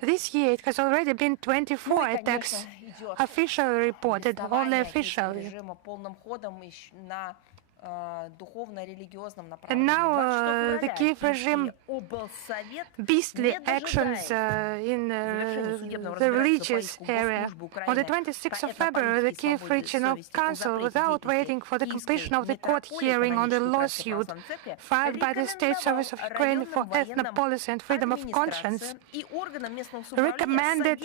This year it has already been 24 attacks, officially reported, only officially. And now the Kiev regime beastly actions in the religious area. On the 26th of February, the Kiev Regional Council, without waiting for the completion of the court hearing on the lawsuit filed by the State Service of Ukraine for Ethnopolicy and Freedom of Conscience, recommended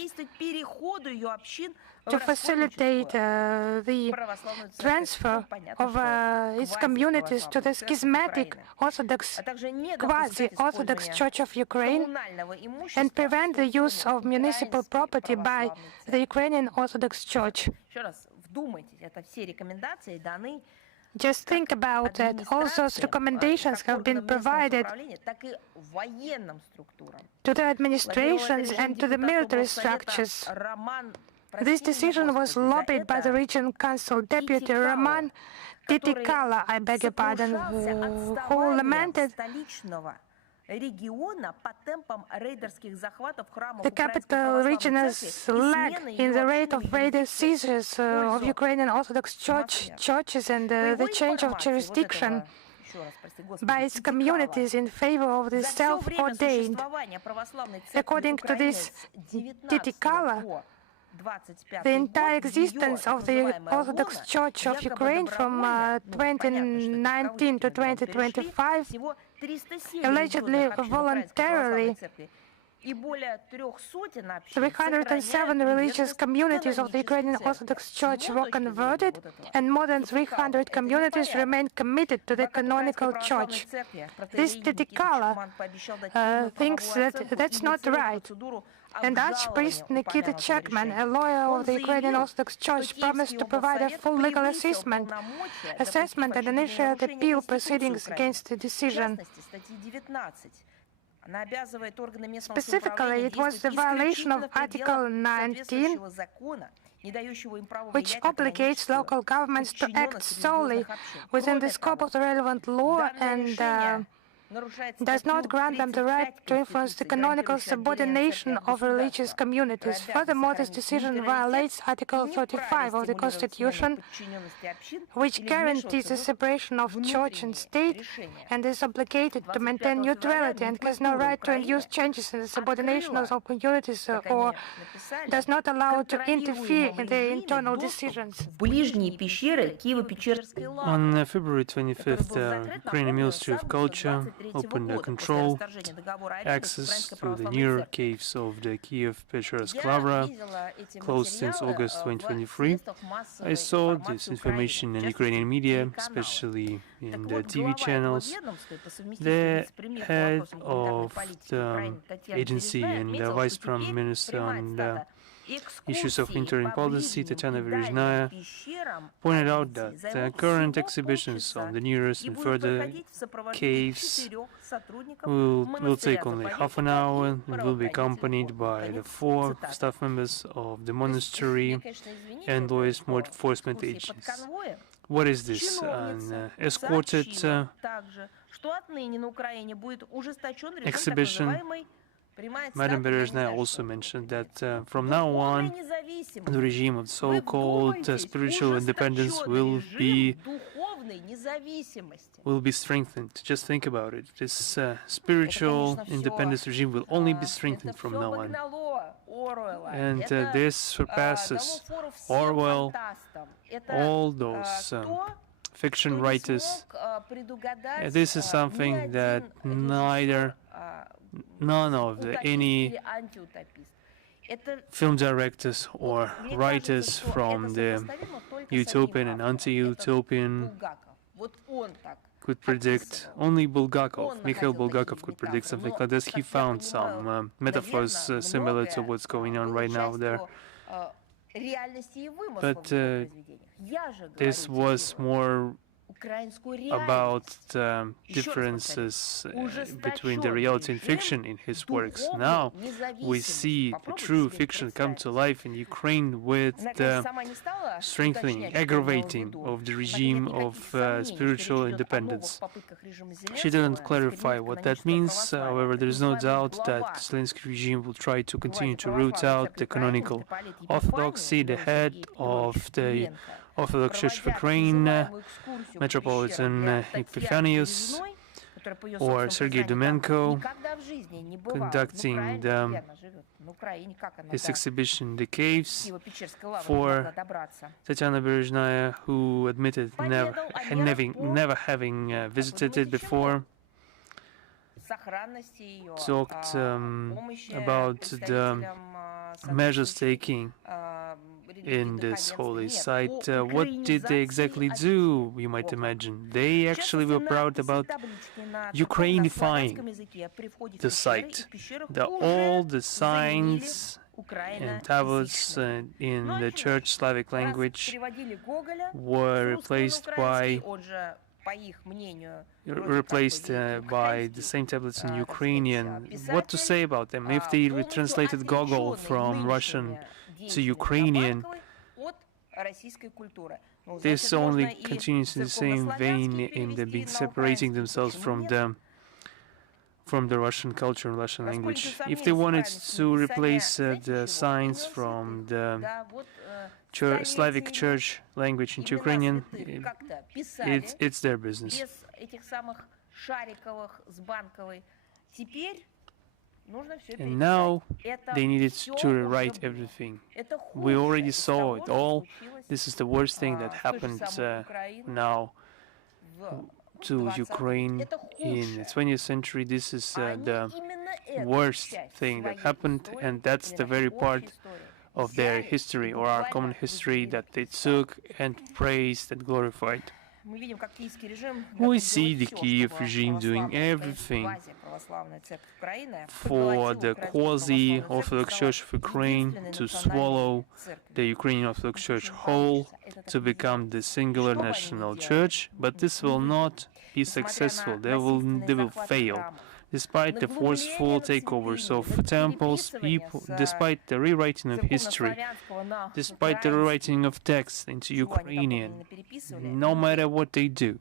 to facilitate the transfer of its communities to the schismatic Orthodox, quasi-Orthodox Church of Ukraine and prevent the use of municipal property by the Ukrainian Orthodox Church. Just think about it. All those recommendations have been provided to the administrations and to the military structures. This decision was lobbied by the Regional Council Deputy Roman Titikala, I beg your pardon, who lamented the capital region's lag in the rate of raided seizures of Ukrainian Orthodox churches and the change of jurisdiction by its communities in favor of the self-ordained. According to this Titikala, the entire existence of the Orthodox Church of Ukraine from 2019 to 2025, allegedly voluntarily, 307 religious communities of the Ukrainian Orthodox Church were converted, and more than 300 communities remain committed to the canonical church. This Titikala thinks that that's not right. And Archpriest Nikita Chekman, a lawyer of the Ukrainian Orthodox Church, promised to provide a full legal assessment and initiate appeal proceedings against the decision. Specifically, it was the violation of Article 19, which obligates local governments to act solely within the scope of the relevant law and does not grant them the right to influence the canonical subordination of religious communities. Furthermore, this decision violates Article 35 of the Constitution, which guarantees the separation of church and state and is obligated to maintain neutrality and has no right to induce changes in the subordination of communities or does not allow to interfere in their internal decisions. On February 25th, the Ukrainian Ministry of Culture opened control access to the near caves of the Kiev Pechorsk Lavra, closed since August 2023. I saw this information in Ukrainian media, especially in the TV channels. The head of the agency and the Vice Prime Minister on the issues of interim policy, Tatiana Verezhnaya, pointed out that the current exhibitions on the nearest and further caves will take only half an hour and will be accompanied by the 4 staff members of the monastery and law enforcement agents. What is this? An escorted exhibition? Madam Berezhnaya also mentioned that from now on, the regime of so-called spiritual independence will be strengthened. Just think about it. This spiritual independence regime will only be strengthened from now on. And this surpasses Orwell, all those fiction writers. This is something that none of any film directors or writers from the utopian and anti-utopian could predict. Only Mikhail Bulgakov could predict something like this. He found some metaphors similar to what's going on right now there. But this was more about differences between the reality and fiction in his works. Now we see the true fiction come to life in Ukraine with the strengthening, aggravating of the regime of spiritual independence. She didn't clarify what that means. However, there is no doubt that the Zelensky regime will try to continue to root out the canonical orthodoxy. The head of the Orthodox Church of Ukraine, Metropolitan Epiphanius, or Sergei Domenko, conducting this exhibition in the caves, for Tatiana Berezhnaya, who admitted never having visited it before, talked about the measures taking in this holy site. What did they exactly do, you might imagine? They actually were proud about Ukrainifying the site. All the signs and tablets in the Church Slavic language were replaced by the same tablets in Ukrainian. What to say about them? If they translated Gogol from Russian to Ukrainian, this only continues in the same vein in the being separating themselves from the Russian culture and Russian language. If they wanted to replace the signs from the Slavic church language into Ukrainian, it's their business. And now they needed to rewrite everything. We already saw it all. This is the worst thing that happened now to Ukraine in the 20th century. This is the worst thing that happened, and that's the very part of their history, or our common history, that they took and praised and glorified. We see the Kiev regime doing everything for the quasi-Orthodox Church of Ukraine to swallow the Ukrainian Orthodox Church whole, to become the singular national church, but this will not be successful. They will fail. Despite the forceful takeovers of temples, despite the rewriting of history, despite the rewriting of texts into Ukrainian, no matter what they do,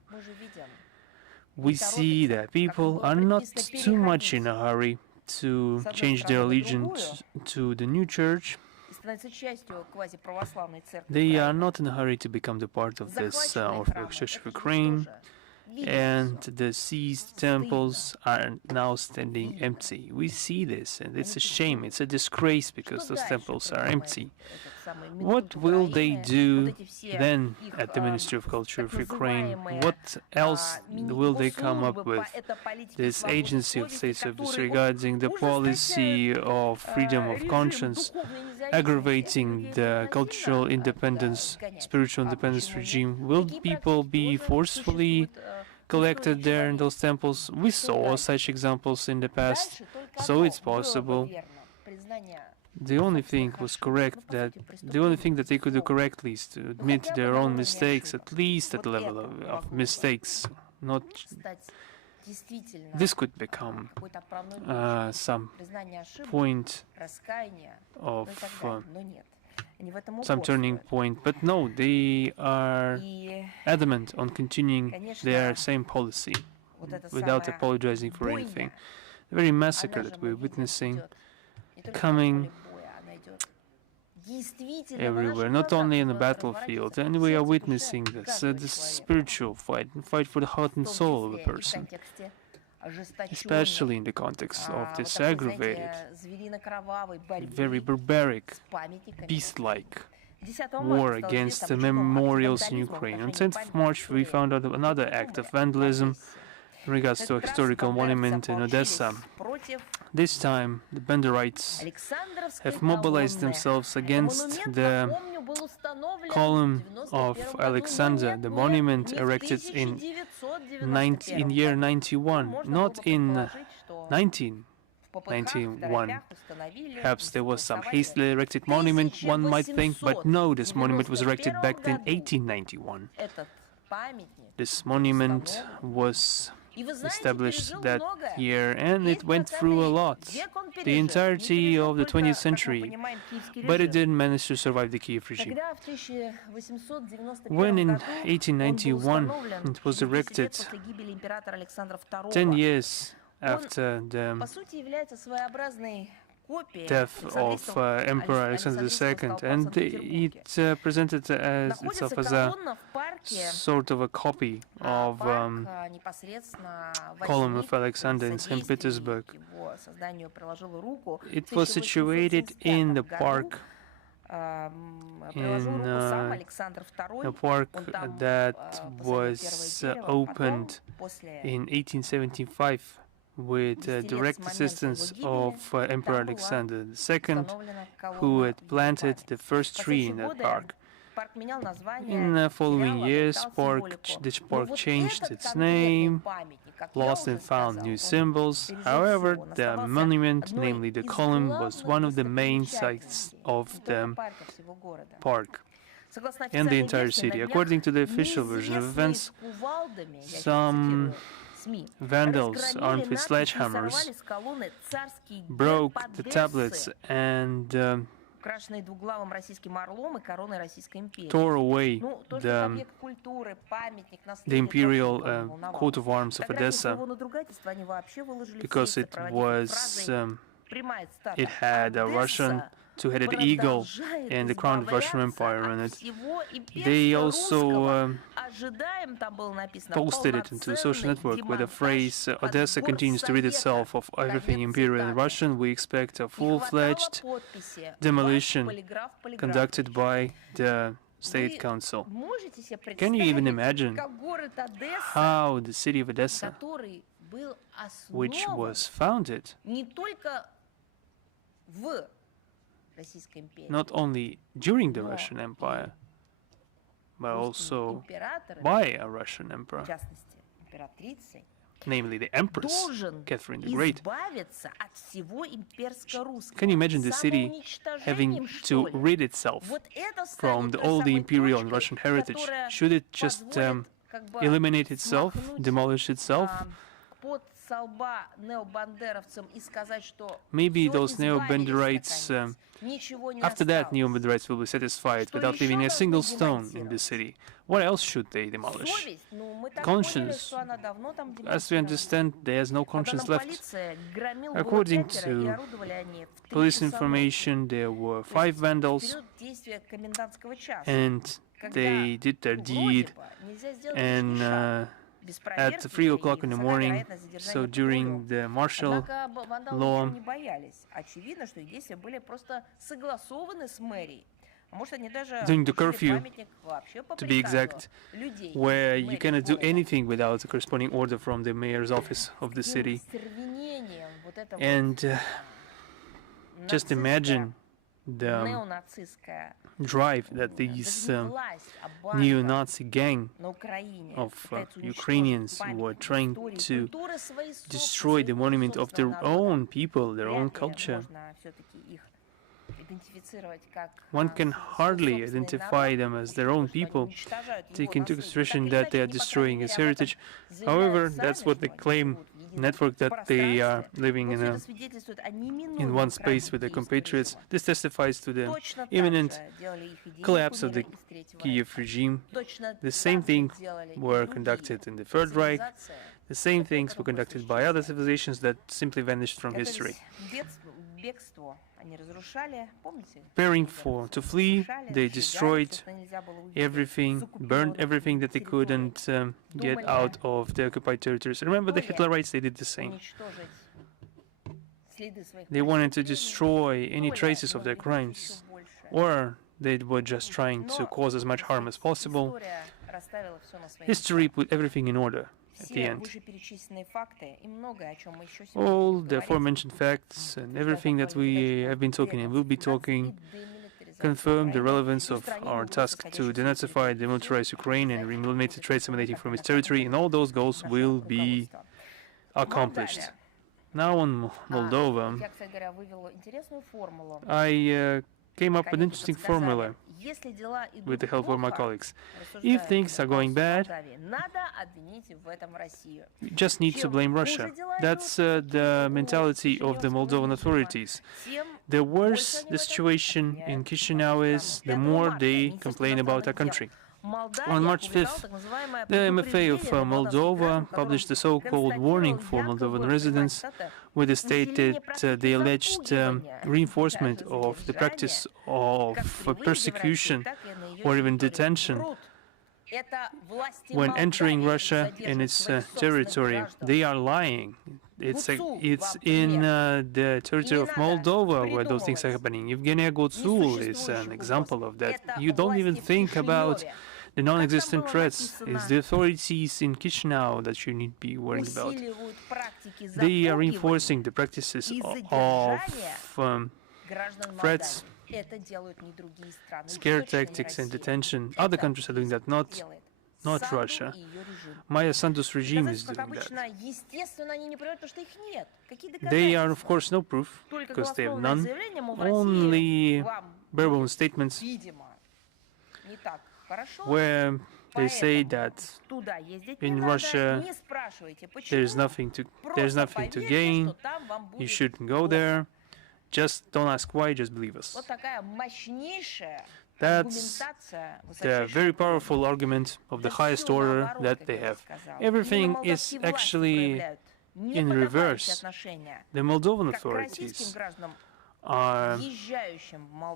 we see that people are not too much in a hurry to change their allegiance to the new church. They are not in a hurry to become the part of this Orthodox Church of Ukraine. And the seized temples are now standing empty. We see this, and it's a shame, it's a disgrace, because those temples are empty. What will they do then at the Ministry of Culture of Ukraine? What else will they come up with? This agency of state service regarding the policy of freedom of conscience, aggravating the cultural independence, spiritual independence regime. Will people be forcefully collected there in those temples? We saw such examples in the past, so it's possible. The only thing that they could do correctly is to admit their own mistakes, at least at the level of mistakes. Not this could become some point of some turning point, but no, they are adamant on continuing their same policy without apologizing for anything. The very massacre that we're witnessing coming everywhere, not only in the battlefield, and we are witnessing this spiritual fight for the heart and soul of a person, especially in the context of this aggravated, very barbaric, beast-like war against the memorials in Ukraine. On 10th of March, we found out another act of vandalism in regards to a historical monument in Odessa. This time, the Banderites have mobilized themselves against the column of Alexander, the monument erected in year 91, not in 1991. Perhaps there was some hastily erected monument, one might think, but no, this monument was erected back in 1891. This monument was established that year, and it went through a lot, the entirety of the 20th century, but it didn't manage to survive the Kiev regime. When in 1891 it was erected, 10 years after the death of Emperor Alexander II, and it presented itself as a sort of a copy of column of Alexander in St. Petersburg. It was situated in the park, in a park that was opened in 1875 with direct assistance of Emperor Alexander II, who had planted the first tree in that park. In the following years, this park changed its name, lost and found new symbols. However, the monument, namely the column, was one of the main sites of the park and the entire city. According to the official version of events, some vandals armed with sledgehammers broke the tablets and tore away the imperial coat of arms of Odessa, because it had a Russian two-headed eagle and the crown of the Russian Empire on it. They also posted it into a social network with the phrase, "Odessa continues to rid itself of everything imperial and Russian. We expect a full-fledged demolition conducted by the State Council." Can you even imagine how the city of Odessa, which was founded not only during the Russian Empire, but also by a Russian emperor, namely the Empress Catherine the Great. Can you imagine the city having to rid itself from all the imperial and Russian heritage? Should it just eliminate itself, demolish itself? Maybe those neo-Banderites, after that, neo-Banderites will be satisfied without leaving a single stone in the city. What else should they demolish? Conscience. As we understand, there's no conscience left. According to police information, there were 5 vandals, and they did their deed, and at 3 o'clock in the morning, so during the martial law, during the curfew, to be exact, where you cannot do anything without a corresponding order from the mayor's office of the city. And just imagine the drive that these neo-Nazi gang of Ukrainians were trying to destroy the monument of their own people, their own culture. One can hardly identify them as their own people, taking into consideration that they are destroying its heritage. However, that's what they claim, network that they are living in one space with their compatriots. This testifies to the imminent collapse of the Kiev regime. The same things were conducted in the Third Reich. The same things were conducted by other civilizations that simply vanished from history. Preparing to flee, they destroyed everything, burned everything that they couldn't get out of the occupied territories. Remember the Hitlerites, they did the same. They wanted to destroy any traces of their crimes, or they were just trying to cause as much harm as possible. History put everything in order at the end. All the aforementioned facts and everything that we have been talking and will be talking confirm the relevance of our task to denazify, demilitarize Ukraine and eliminate the trade emanating from its territory, and all those goals will be accomplished. Now on Moldova, I came up with an interesting formula. with the help of my colleagues. If things are going bad, you just need to blame Russia. That's the mentality of the Moldovan authorities. The worse the situation in Chisinau is, the more they complain about our country. On March 5th, the MFA of Moldova published a so-called warning for Moldovan residents, where they stated the alleged reinforcement of the practice of persecution or even detention when entering Russia in its territory. They are lying. It's in the territory of Moldova where those things are happening. Evgenia Gotsul is an example of that. You don't even think about the non-existent threats. It's the authorities in Chisinau that you need to be worried about. They are reinforcing the practices of threats, scare tactics and detention. Other countries are doing that, not Russia. María Santos regime is doing that. They are, of course, no proof, because they have none. Only verbal statements where they say that in Russia there's nothing to gain, you shouldn't go there, just don't ask why, just believe us. That's the very powerful argument of the highest order that they have. Everything is actually in reverse. The Moldovan authorities are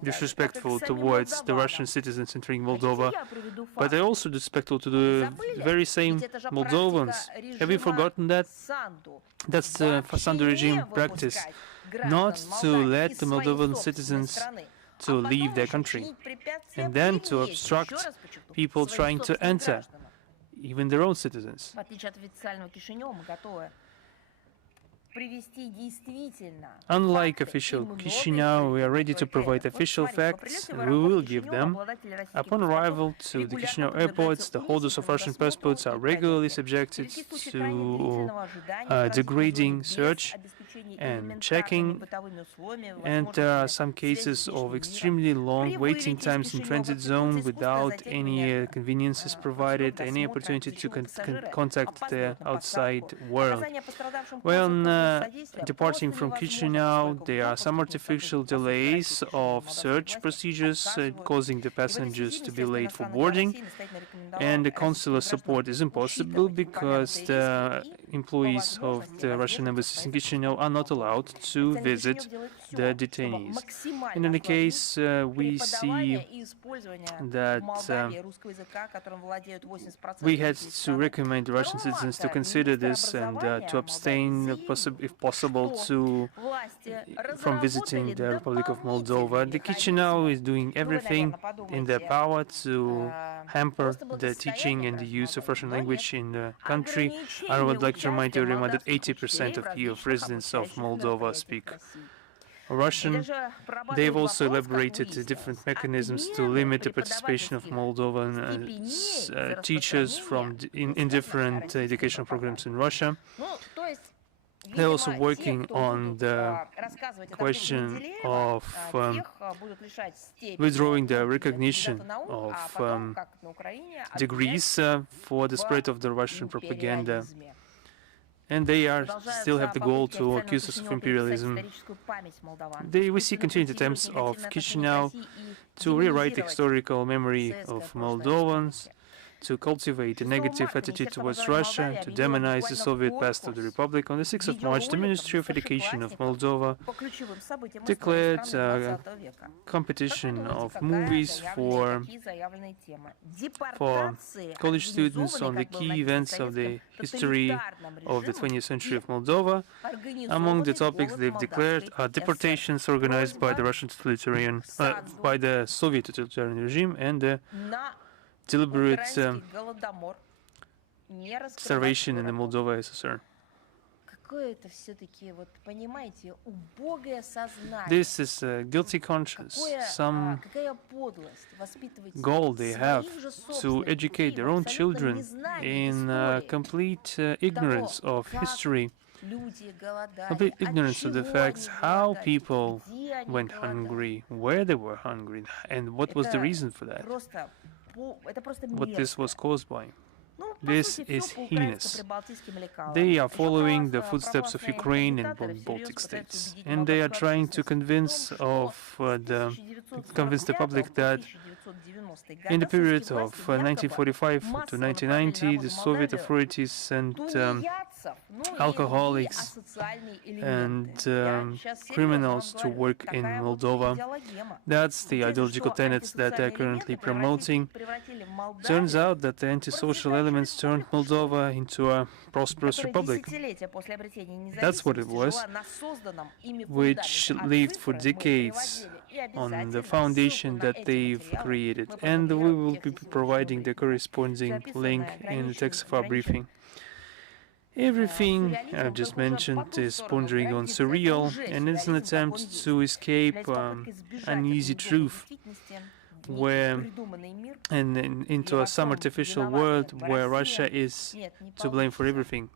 disrespectful towards the Russian citizens entering Moldova, but they're also disrespectful to the very same Moldovans. Have you forgotten that? That's the Sandu regime practice, not to let the Moldovan citizens to leave their country, and then to obstruct people trying to enter, even their own citizens. Unlike official Chisinau, we are ready to provide official facts, and we will give them. Upon arrival to the Chisinau airports, the holders of Russian passports are regularly subjected to degrading search and checking, and there are some cases of extremely long waiting times in transit zone without any conveniences provided, any opportunity to contact the outside world. When departing from Chisinau, there are some artificial delays of search procedures, causing the passengers to be late for boarding, and the consular support is impossible because the employees of the Russian embassy in Chisinau are not allowed to visit the detainees. In any case, we see that we had to recommend the Russian citizens to consider this and to abstain, if possible, from visiting the Republic of Moldova. The Chisinau is doing everything in their power to hamper the teaching and the use of Russian language in the country. I would like to remind everyone that 80% of residents of Moldova speak Russian. They've also elaborated different mechanisms to limit the participation of Moldovan teachers in different educational programs in Russia. They're also working on the question of withdrawing the recognition of degrees for the spread of the Russian propaganda. And they still have the goal to accuse us of imperialism. We see continued attempts of Chisinau to rewrite the historical memory of Moldovans, to cultivate a negative attitude towards Russia, to demonize the Soviet past of the Republic. On the 6th of March, the Ministry of Education of Moldova declared a competition of movies for college students on the key events of the history of the 20th century of Moldova. Among the topics they've declared are deportations organized by the Russian totalitarian, by the Soviet totalitarian regime, and the deliberate starvation in the Moldova SSR. This is a guilty conscience, some goal they have to educate their own children in complete ignorance of history complete ignorance of the facts, how people went hungry, where they were hungry, and what was the reason for that, what this was caused by. This is heinous. They are following the footsteps of Ukraine and Baltic states, and they are trying to convince the public that in the period of 1945 to 1990, the Soviet authorities sent alcoholics and criminals to work in Moldova. That's the ideological tenets that they're currently promoting. Turns out that the antisocial elements turned Moldova into a prosperous republic. That's what it was, which lived for decades on the foundation that they've created. And we will be providing the corresponding link in the text of our briefing. Everything I've just mentioned is pondering on surreal, and it's an attempt to escape an easy truth into some artificial world where Russia is to blame for everything.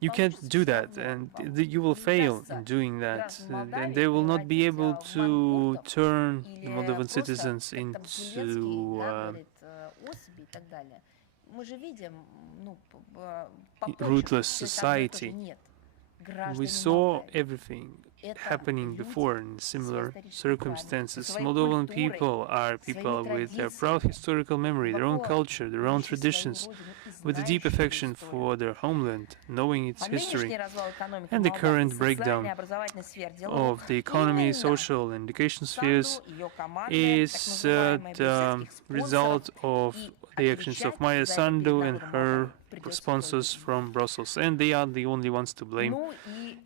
You can't do that, and you will fail in doing that. And they will not be able to turn the Moldovan citizens into ruthless society. We saw everything happening before in similar circumstances. Moldovan people are people with their proud historical memory, their own culture, their own traditions, with a deep affection for their homeland, knowing its history. And the current breakdown of the economy, social and education spheres is the result of the actions of Maria Sandu and her sponsors from Brussels, and they are the only ones to blame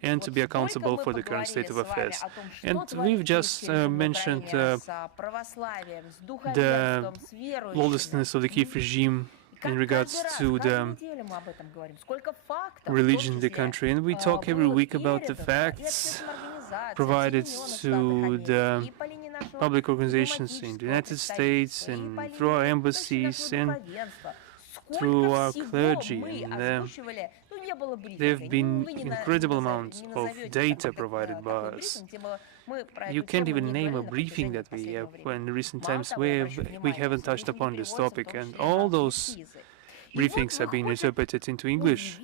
and to be accountable for the current state of affairs. And we've just mentioned the lawlessness of the Kiev regime in regards to the religion in the country, and we talk every week about the facts provided to the public organizations in the United States and through our embassies and through our clergy. And there have been incredible amounts of data provided by us. You can't even name a briefing that we have in recent times where we haven't touched upon this topic, and all those briefings have been interpreted into English,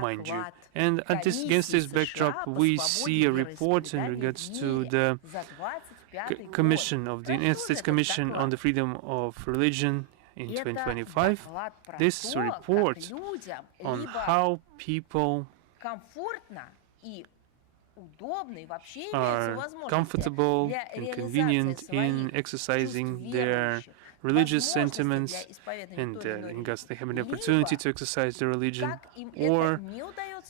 mind you. And against this backdrop, we see a report in regards to the Commission of the United States Commission on the Freedom of Religion in 2025. This is a report on how people are comfortable and convenient in exercising their religious sentiments, and they have an opportunity to exercise their religion, or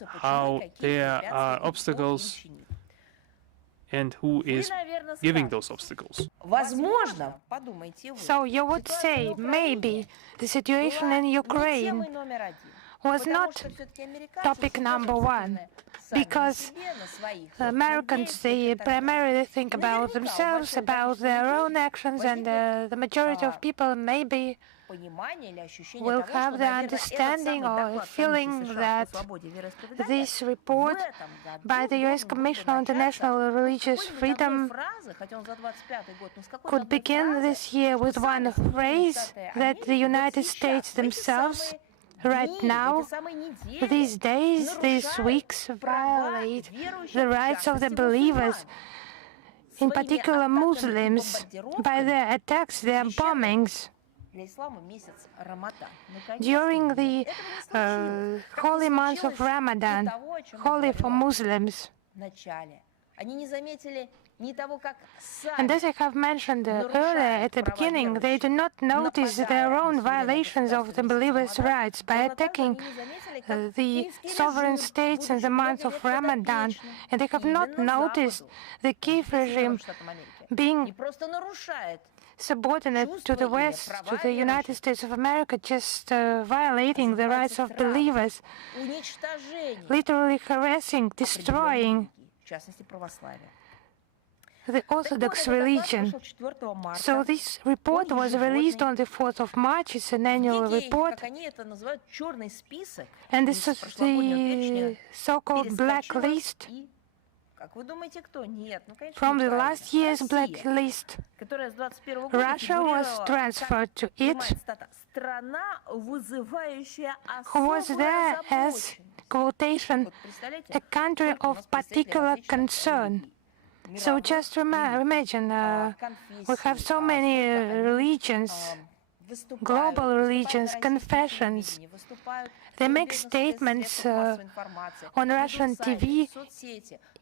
how there are obstacles and who is giving those obstacles. So you would say maybe the situation in Ukraine was not topic number one, because Americans, they primarily think about themselves, about their own actions, and the majority of people maybe will have the understanding or feeling that this report by the U.S. Commission on International Religious Freedom could begin this year with one phrase that the United States themselves right now, these days, these weeks, violate the rights of the believers, in particular Muslims, by their attacks, their bombings. During the holy month of Ramadan, holy for Muslims. And as I have mentioned earlier at the beginning, they do not notice their own violations of the believers' rights by attacking the sovereign states in the month of Ramadan, and they have not noticed the Kiev regime being subordinate to the West, to the United States of America, just violating the rights of believers, literally harassing, destroying. the Orthodox religion. So this report was released on the 4th of March. It's an annual report. And this is the so-called blacklist from the last year's blacklist. Russia was transferred to it, who was there as, quotation, a country of particular concern. So just imagine, we have so many religions, global religions, confessions. They make statements on Russian TV,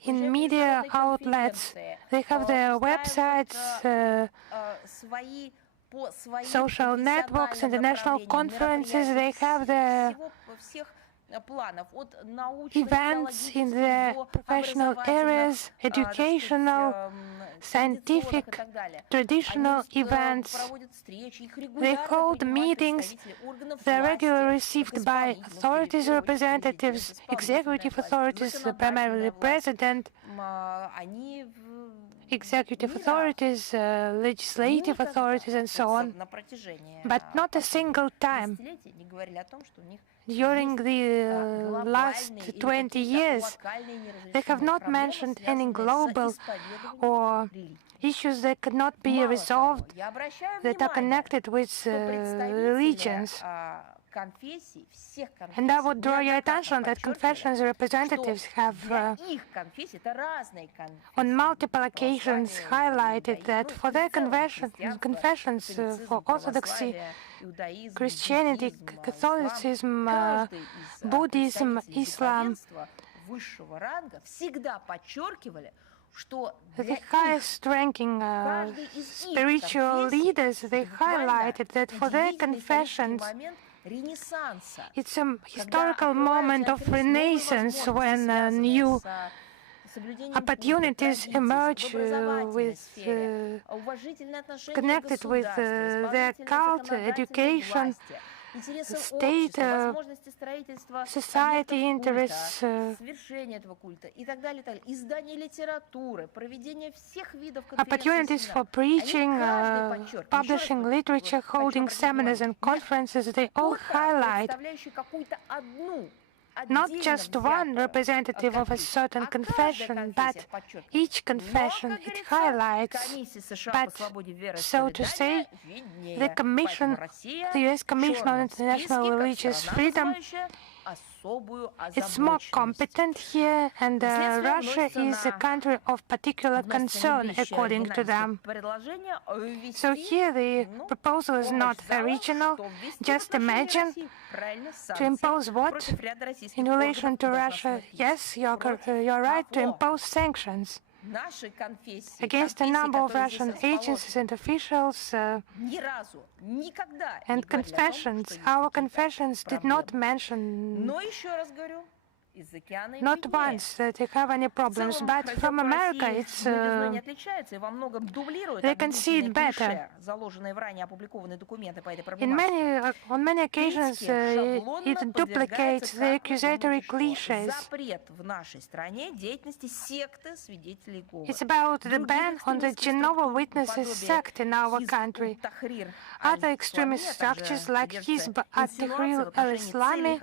in media outlets. They have their websites, social networks, international conferences. They have their events in their professional areas, educational, scientific, traditional events. They hold meetings. They're regularly received by authorities, representatives, executive authorities, primarily the president, executive authorities, legislative authorities, and so on. But not a single time during the last 20 years, they have not mentioned any global or issues that could not be resolved that are connected with religions. And I would draw your attention that confessions representatives have on multiple occasions highlighted that for their confessions for Orthodoxy, Christianity, Catholicism, Buddhism, Islam, the highest ranking spiritual leaders, they highlighted that for their confessions, it's a historical moment of renaissance when new opportunities emerge connected with their cult, education, state, society interests, opportunities for preaching, publishing literature, holding seminars and conferences. They all highlight not just one representative of a certain confession, but each confession it highlights. But, so to say, the Commission, the U.S. Commission on International Religious Freedom, it's more competent here, and Russia is a country of particular concern, according to them. So here the proposal is not original. Just imagine to impose what in relation to Russia? Yes, you're right, to impose sanctions against a number of Russian agencies and officials and confessions. Our confessions did not mention, not once, that they have any problems, but from America it's they can see it better. On many occasions it duplicates the accusatory cliches. It's about the ban on the Jehovah's Witnesses sect in our country. Other extremist structures like Hizb at-Tahrir al-Islami.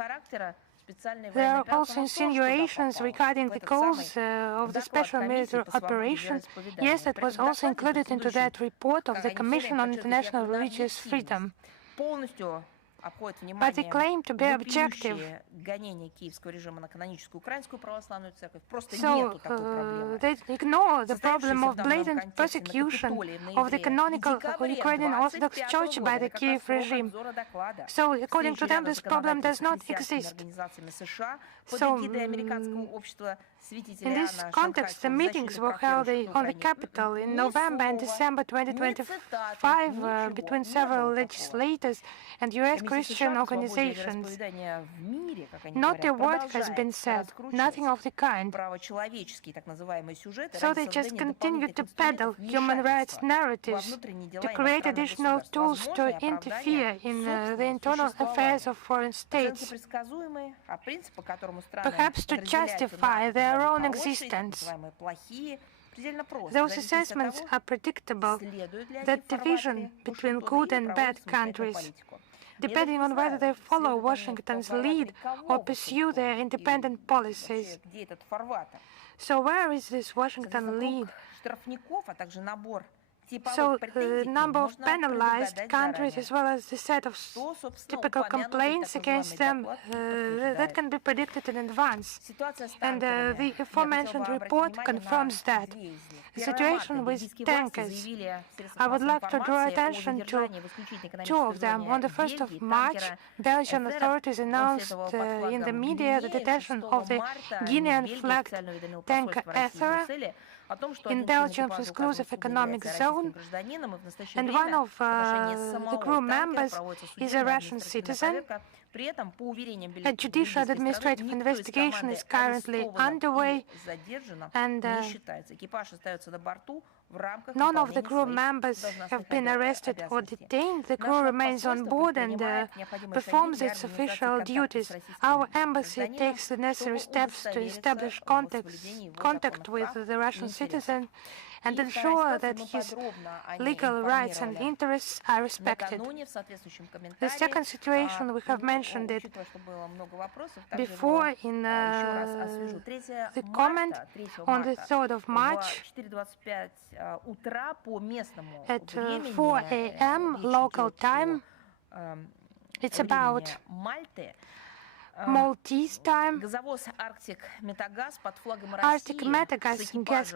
There are also insinuations regarding the cause of the special military operation. Yes, that was also included into that report of the Commission on International Religious Freedom. But they claim to be objective. So they ignore the problem of blatant persecution of the canonical Ukrainian Orthodox Church by the Kiev regime. So according to them, this problem does not exist. So in this context, the meetings were held on the Capitol in November and December 2025 between several legislators and U.S. Christian organizations. Not a word has been said, nothing of the kind. So they just continue to peddle human rights narratives, to create additional tools to interfere in the internal affairs of foreign states, perhaps to justify their own existence. Those assessments are predictable, that division between good and bad countries, depending on whether they follow Washington's lead or pursue their independent policies. So where is this Washington lead? So the number of penalized countries as well as the set of typical complaints against them, that can be predicted in advance. And the aforementioned report confirms that. The situation with tankers, I would like to draw attention to two of them. On the 1st of March, Belgian authorities announced in the media the detention of the Guinean-flagged tanker Aethera in Belgium's exclusive economic zone, and one of the crew members is a Russian citizen. A judicial and administrative investigation is currently underway, and none of the crew members have been arrested or detained. The crew remains on board and performs its official duties. Our embassy takes the necessary steps to establish contact with the Russian citizen and ensure that his legal rights and interests are respected. The second situation, we have mentioned it before in the comment, on the 3rd of March at 4 a.m. local time. It's about Maltese time. Arctic Metagas gas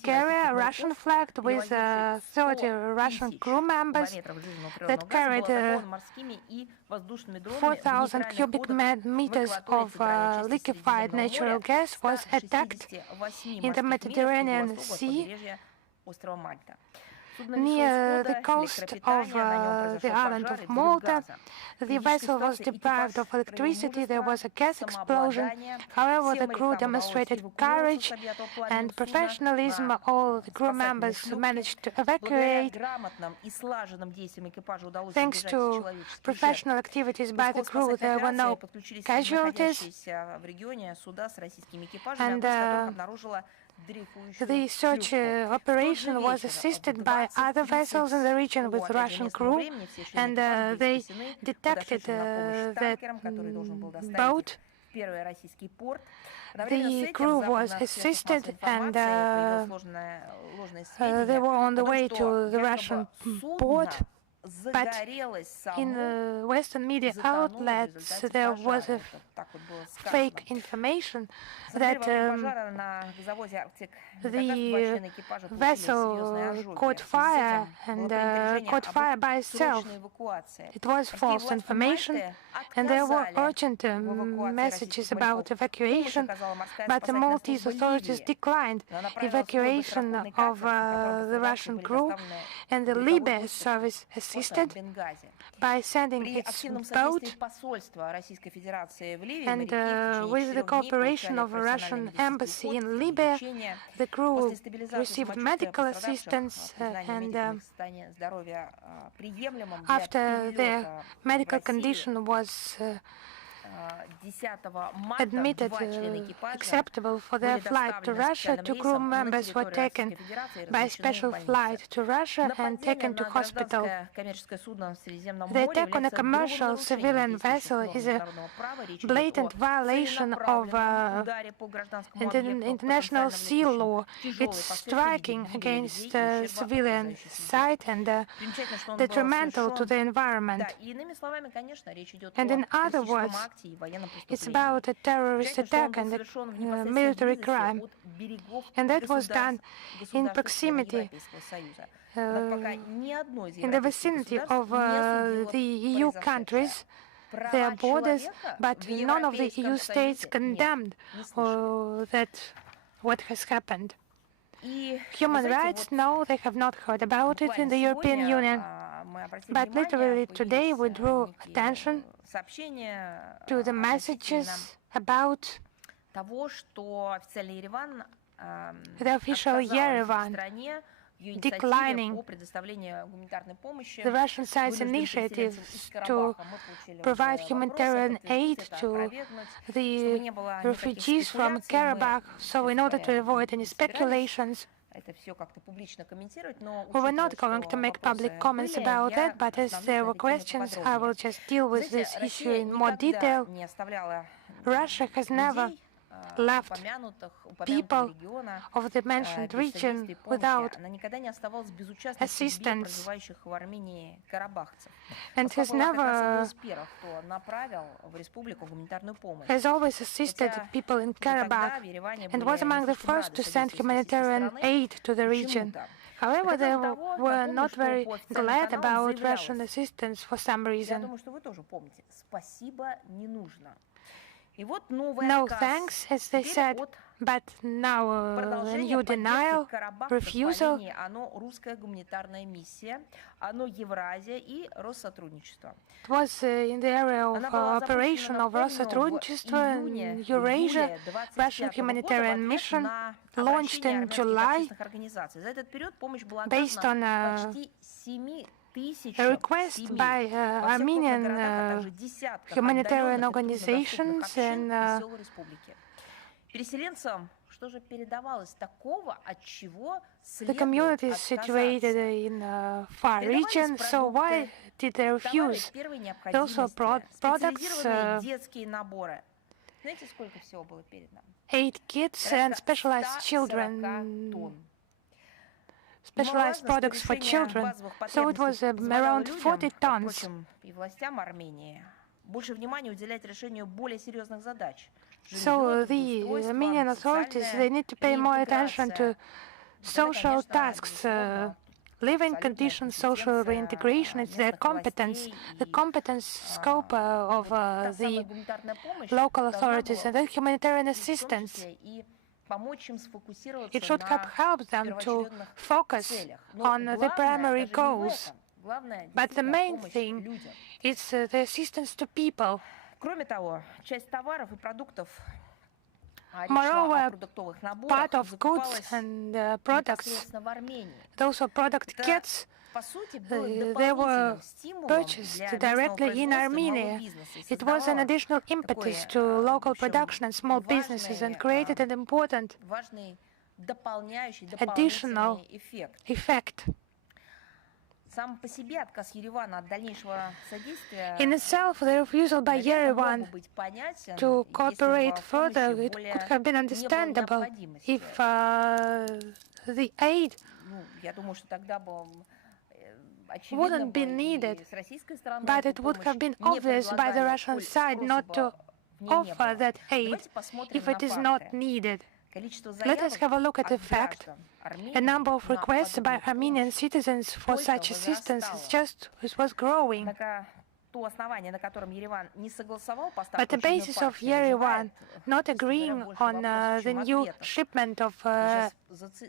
carrier, Russian flagged, with 30 Russian crew members that carried 4,000 cubic meters of liquefied natural gas, was attacked in the Mediterranean Sea near the coast of the island of Malta. The vessel was deprived of electricity. There was a gas explosion. However, the crew demonstrated courage and professionalism. All the crew members managed to evacuate. Thanks to professional activities by the crew, there were no casualties. And the search operation was assisted by other vessels in the region with Russian crew, and they detected that boat. The crew was assisted, and they were on the way to the Russian port. But in the Western media outlets, there was a fake information that the vessel caught fire and caught fire by itself. It was false information, and there were urgent messages about evacuation, but the Maltese authorities declined evacuation of the Russian crew, and the Libya service assisted by sending its boat, and with the cooperation of a Russian embassy in Libya, the crew received medical assistance, and after their medical condition was admitted acceptable for their flight to Russia, 2 crew members were taken by special flight to Russia and taken to hospital. The attack on a commercial civilian vessel is a blatant violation of international sea law. It's striking against civilian site and detrimental to the environment. And in other words, it's about a terrorist attack and a military crime. And that was done in proximity, in the vicinity of the EU countries, their borders, but none of the EU states condemned what has happened. Human rights, no, they have not heard about it in the European Union. But literally today we drew attention to the messages about the official Yerevan declining the Russian side's initiatives to provide humanitarian aid to the refugees from Karabakh. So in order to avoid any speculations, We were not going to make public comments about it, but as there were questions, I will just deal with this issue in more detail. Russia has never left people of the mentioned region without assistance and has always assisted people in Karabakh and was among the first to send humanitarian aid to the region. However, they were not very glad about Russian assistance for some reason. No thanks, as they said, but now a new denial, refusal. It was in the area of operation of Россотрудничество in Eurasia, Russian humanitarian mission, launched in July, based on a request by Armenian humanitarian organizations and the communities situated in far region. So why did they refuse? They also brought products, 8 kids and specialized children. Specialized products for children, so it was around 40 tons. So the Armenian authorities, they need to pay more attention to social tasks, living conditions, social reintegration. It's their competence, the competence scope of the local authorities, and then humanitarian assistance. It should have helped them to focus on the primary goals. But the main thing is the assistance to people. Moreover, part of goods and products, those are product kits, they were purchased directly in Armenia. It was an additional impetus to local production and small businesses and created an important additional effect. In itself, the refusal by Yerevan to cooperate further, it could have been understandable if the aid wouldn't be needed, but it would have been obvious by the Russian side not to offer that aid if it is not needed. Let us have a look at the fact. A number of requests by Armenian citizens for such assistance was growing. But the basis of Yerevan not agreeing on the new shipment of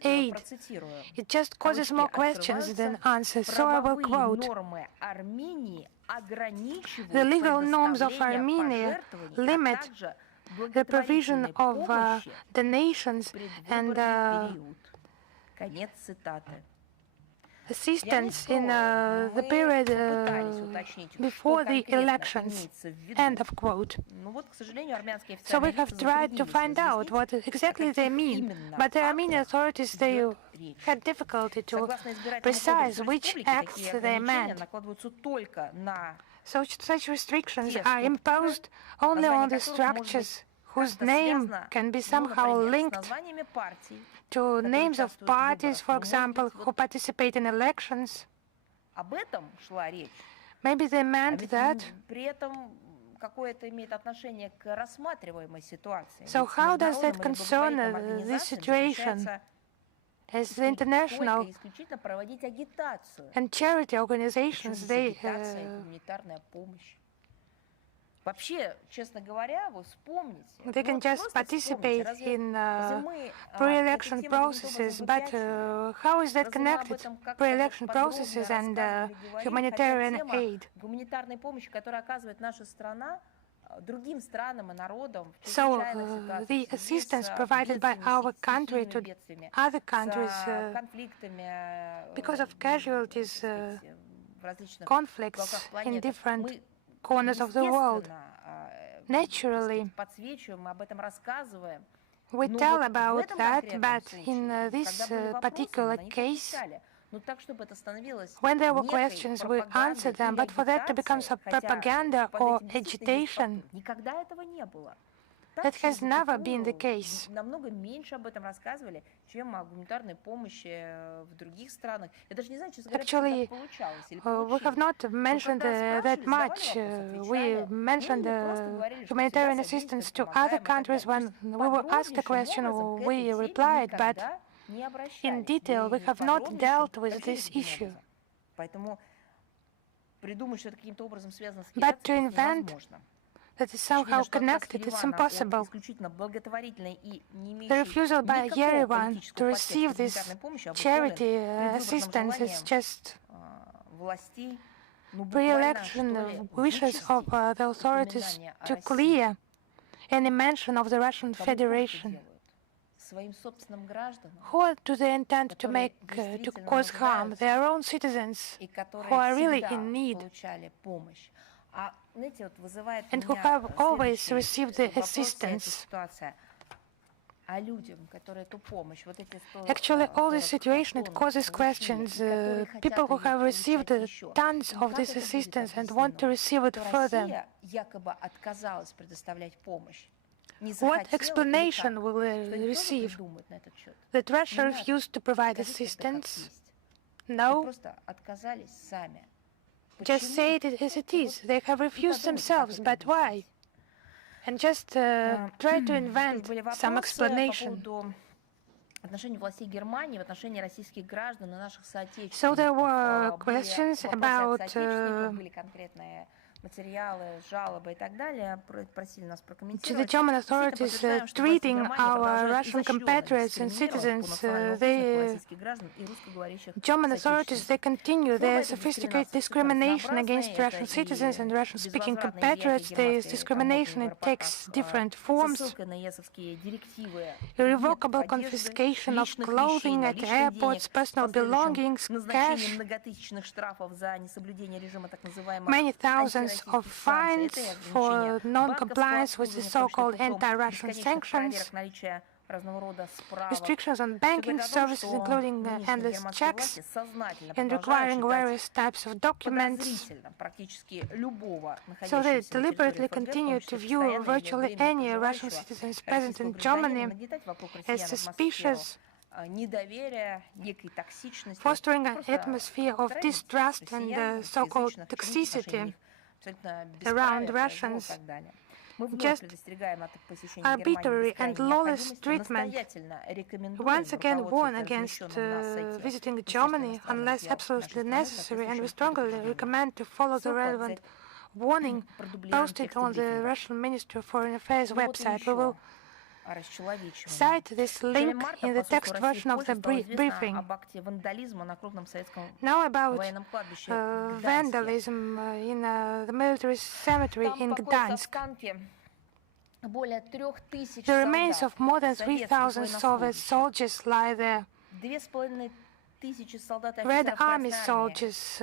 aid, it just causes more questions than answers. So I will quote: "The legal norms of Armenia limit the provision of donations and assistance in the period before the elections." End of quote. So we have tried to find out what exactly they mean, but the Armenian authorities, they had difficulty to precise which acts they meant. So such restrictions are imposed only on the structures whose name can be somehow linked to names of parties, for example, who participate in elections. Maybe they meant that. So how does that concern this situation? As the international and charity organizations, they can just participate in pre-election processes, but how is that connected? Pre-election processes and humanitarian aid. So the assistance provided by our country to other countries because of casualties, conflicts in different corners of the world. Naturally, we tell about that, but in this particular case, when there were questions, we answered them, but for that to become some propaganda or agitation, that has never been the case. Actually, we have not mentioned that much. We mentioned humanitarian assistance to other countries. When we were asked a question, we replied, but in detail, we have not dealt with this issue. But to invent that is somehow connected, it's impossible. The refusal by Yerevan to receive this charity assistance is just pre-election wishes of the authorities to clear any mention of the Russian Federation. Who do they intend to make to cause harm? Their own citizens who are really in need and who have always received the assistance. Actually, all this situation, it causes questions. People who have received tons of this assistance and want to receive it further. What explanation will they receive? That Russia refused to provide assistance? No. Just say it as it is. They have refused themselves, but why? And just try to invent some explanation. So there were questions about to the German authorities treating our Russian compatriots and citizens. German authorities, they continue their sophisticated discrimination against Russian citizens and Russian-speaking compatriots. This discrimination, it takes different forms. Irrevocable confiscation of clothing at airports, personal belongings, cash, many thousands of fines for non-compliance with the so-called anti-Russian sanctions, restrictions on banking services, including endless checks, and requiring various types of documents. So they deliberately continue to view virtually any Russian citizens present in Germany as suspicious, fostering an atmosphere of distrust and so-called toxicity around Russians. Just arbitrary and lawless treatment. Once again warn against visiting Germany unless absolutely necessary, and we strongly recommend to follow the relevant warning posted on the Russian Ministry of Foreign Affairs website. We will cite this link in the text version of the briefing. Now about vandalism in the military cemetery in Gdansk. The remains of more than 3,000 Soviet soldiers lie there. Red Army soldiers,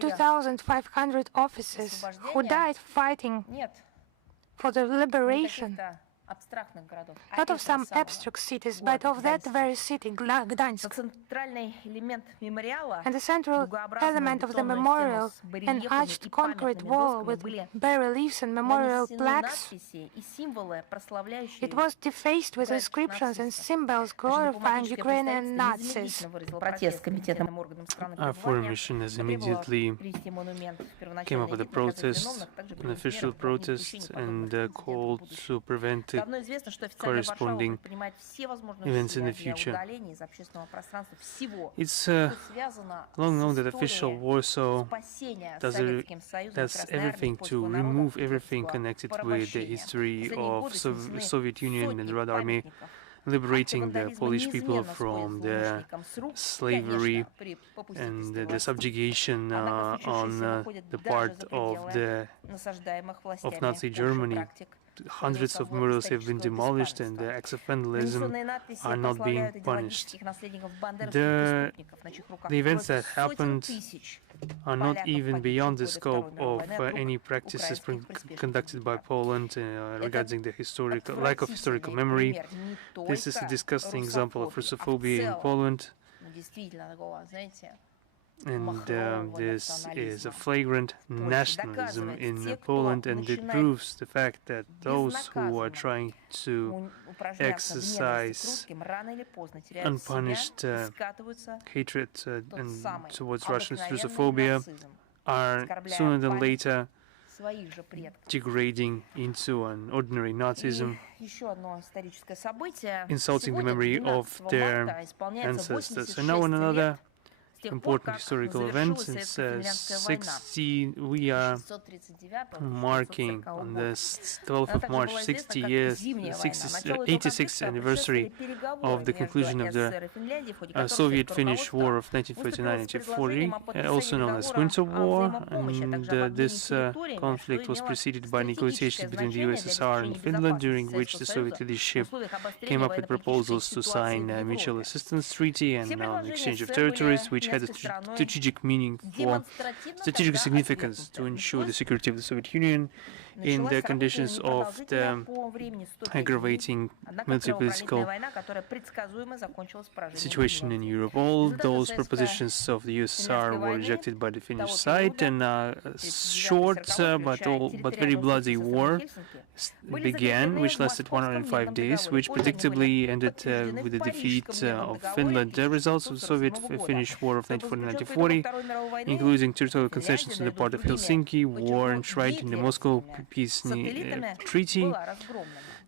2,500 officers who died fighting for the liberation, not of some abstract cities, but of that very city, Gdansk. And the central element of the memorial, an arched concrete wall with bas-reliefs and memorial plaques, it was defaced with inscriptions and symbols glorifying Ukrainian Nazis. Our foreign mission has immediately came up with a protest, an official protest, and called to prevent the corresponding events in the future. It's long known that official Warsaw does everything to remove everything connected with the history of Soviet Union and the Red Army, liberating the Polish people from their slavery and the subjugation on the part of Nazi Germany. Hundreds of murals have been demolished, and the acts of vandalism are not being punished. The events that happened are not even beyond the scope of any practices conducted by Poland regarding the lack of historical memory. This is a disgusting example of Russophobia in Poland, and this is a flagrant nationalism in Poland, and it proves the fact that those who are trying to exercise unpunished hatred and towards Russians, Russophobia, are sooner than later degrading into an ordinary Nazism, insulting the memory of their ancestors. And now another important historical event. Since we are marking on the 12th of March 86th anniversary of the conclusion of the Soviet-Finnish War of 1939-1940, also known as Winter War, and this conflict was preceded by negotiations between the USSR and Finland, during which the Soviet leadership came up with proposals to sign a mutual assistance treaty and an exchange of territories, which had a strategic meaning for strategic significance to ensure the security of the Soviet Union in the conditions of the aggravating military-political situation in Europe. All those propositions of the USSR were rejected by the Finnish side, and a short but very bloody war began, which lasted 105 days, which predictably ended with the defeat of Finland. The results of the Soviet-Finnish War of 1940, including territorial concessions on the part of Helsinki, war enshrined in the Moscow peace treaty.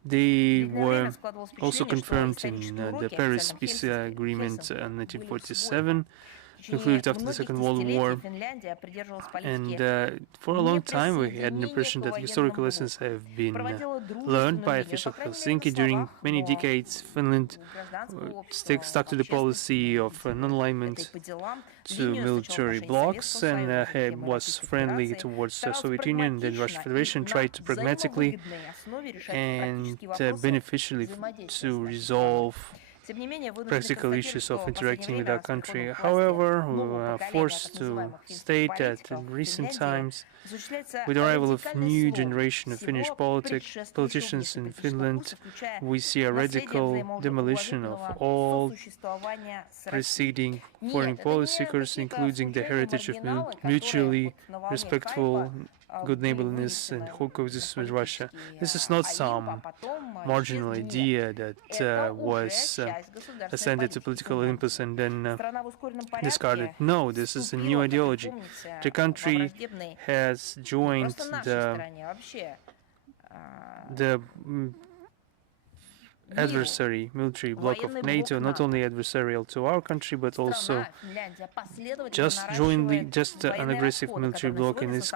They were also confirmed in the Paris Peace Agreement in 1947, concluded after the Second World War. And for a long time we had an impression that historical lessons have been learned by official Helsinki. During many decades, Finland stuck to the policy of non-alignment to military blocs and was friendly towards the Soviet Union. Then Russian Federation tried to pragmatically and beneficially to resolve practical issues of interacting with our country. However, we were forced to state that in recent times, with the arrival of new generation of Finnish politicians in Finland, we see a radical demolition of all preceding foreign policy courses, including the heritage of mutually respectful good neighborliness and coexistence with Russia. This is not some marginal idea that was ascended to political Olympus and then discarded. No, this is a new ideology. The country has joined the adversary military bloc of NATO, not only adversarial to our country, but also just an aggressive military bloc, and is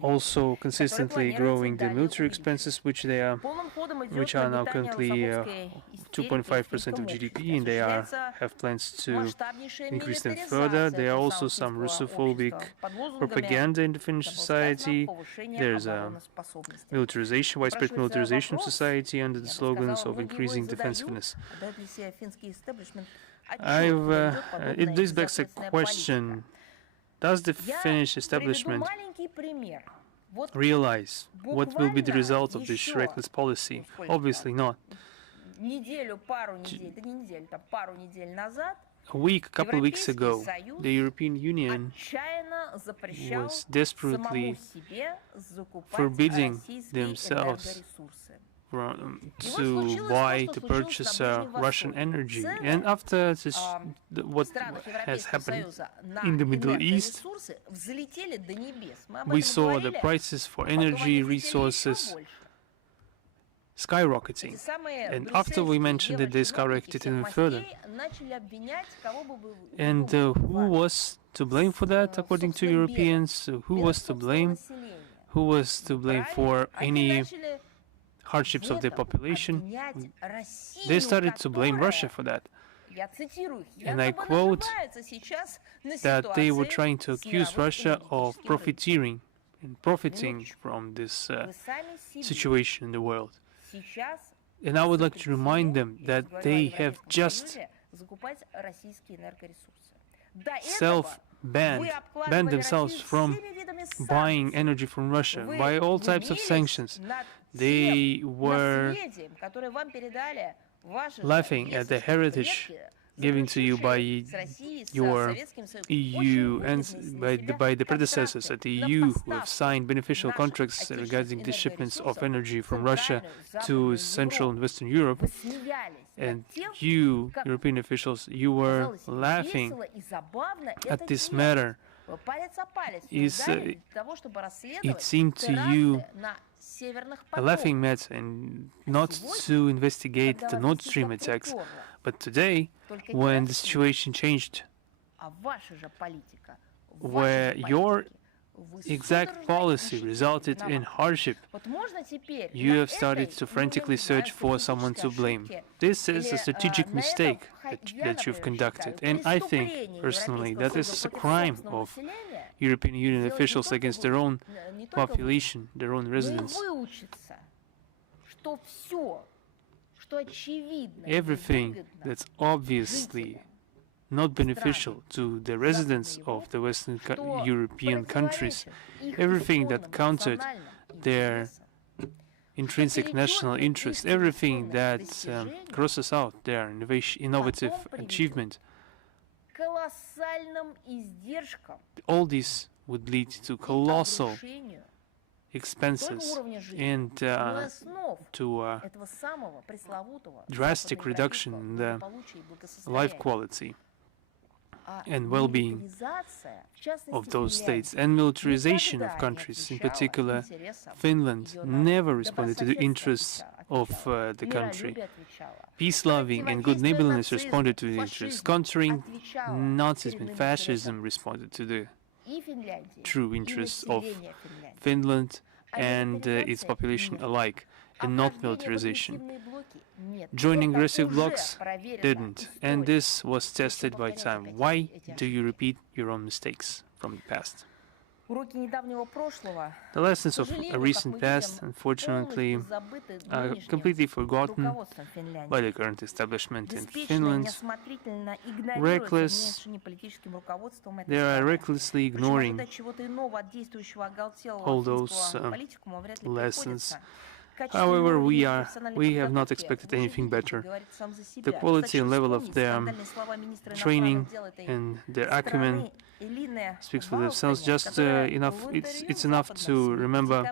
also consistently growing the military expenses, which are now currently 2.5% of GDP, and they have plans to increase them further. There are also some Russophobic propaganda in the Finnish society. There's a widespread militarization of society under the slogans of increasing defensiveness. This begs a question: does the Finnish establishment realize what will be the result of this reckless policy? Obviously not. A couple of weeks ago, the European Union was desperately forbidding themselves to purchase Russian energy. And after this, what has happened in the Middle East, we saw the prices for energy resources skyrocketing. And after we mentioned that they skyrocketed even further. And who was to blame for that, according to Europeans? Who was to blame? Who was to blame for any hardships of the population? They started to blame Russia for that. And I quote that they were trying to accuse Russia of profiteering and profiting from this situation in the world. And I would like to remind them that they have just banned themselves from buying energy from Russia by all types of sanctions. They were laughing at the heritage given to you by your EU and by the predecessors at the EU who have signed beneficial contracts regarding the shipments of energy from Russia to Central and Western Europe. And you, European officials, you were laughing at this matter. It seemed to you a laughing matter and not to investigate the Nord Stream attacks. But today, when the situation changed, where your exact policy resulted in hardship, you have started to frantically search for someone to blame. This is a strategic mistake that you've conducted, and I think, personally, that this is a crime of European Union officials against their own population, their own residents. Everything that's obviously not beneficial to the residents of the Western European countries, everything that countered their intrinsic national interest, everything that crosses out their innovative achievement, all this would lead to colossal expenses and to a drastic reduction in the life quality and well-being of those states, and militarization of countries. In particular, Finland never responded to the interests of the country. Peace-loving and good neighborliness responded to the interests. Countering Nazism and fascism responded to the true interests of Finland and its population alike, and not militarization. Joining aggressive blocs didn't, and this was tested by time. Why do you repeat your own mistakes from the past? The lessons of a recent past, unfortunately, are completely forgotten by the current establishment in Finland. They are recklessly ignoring all those lessons. However, we have not expected anything better. The quality and level of their training and their acumen speaks for themselves. Just it's enough to remember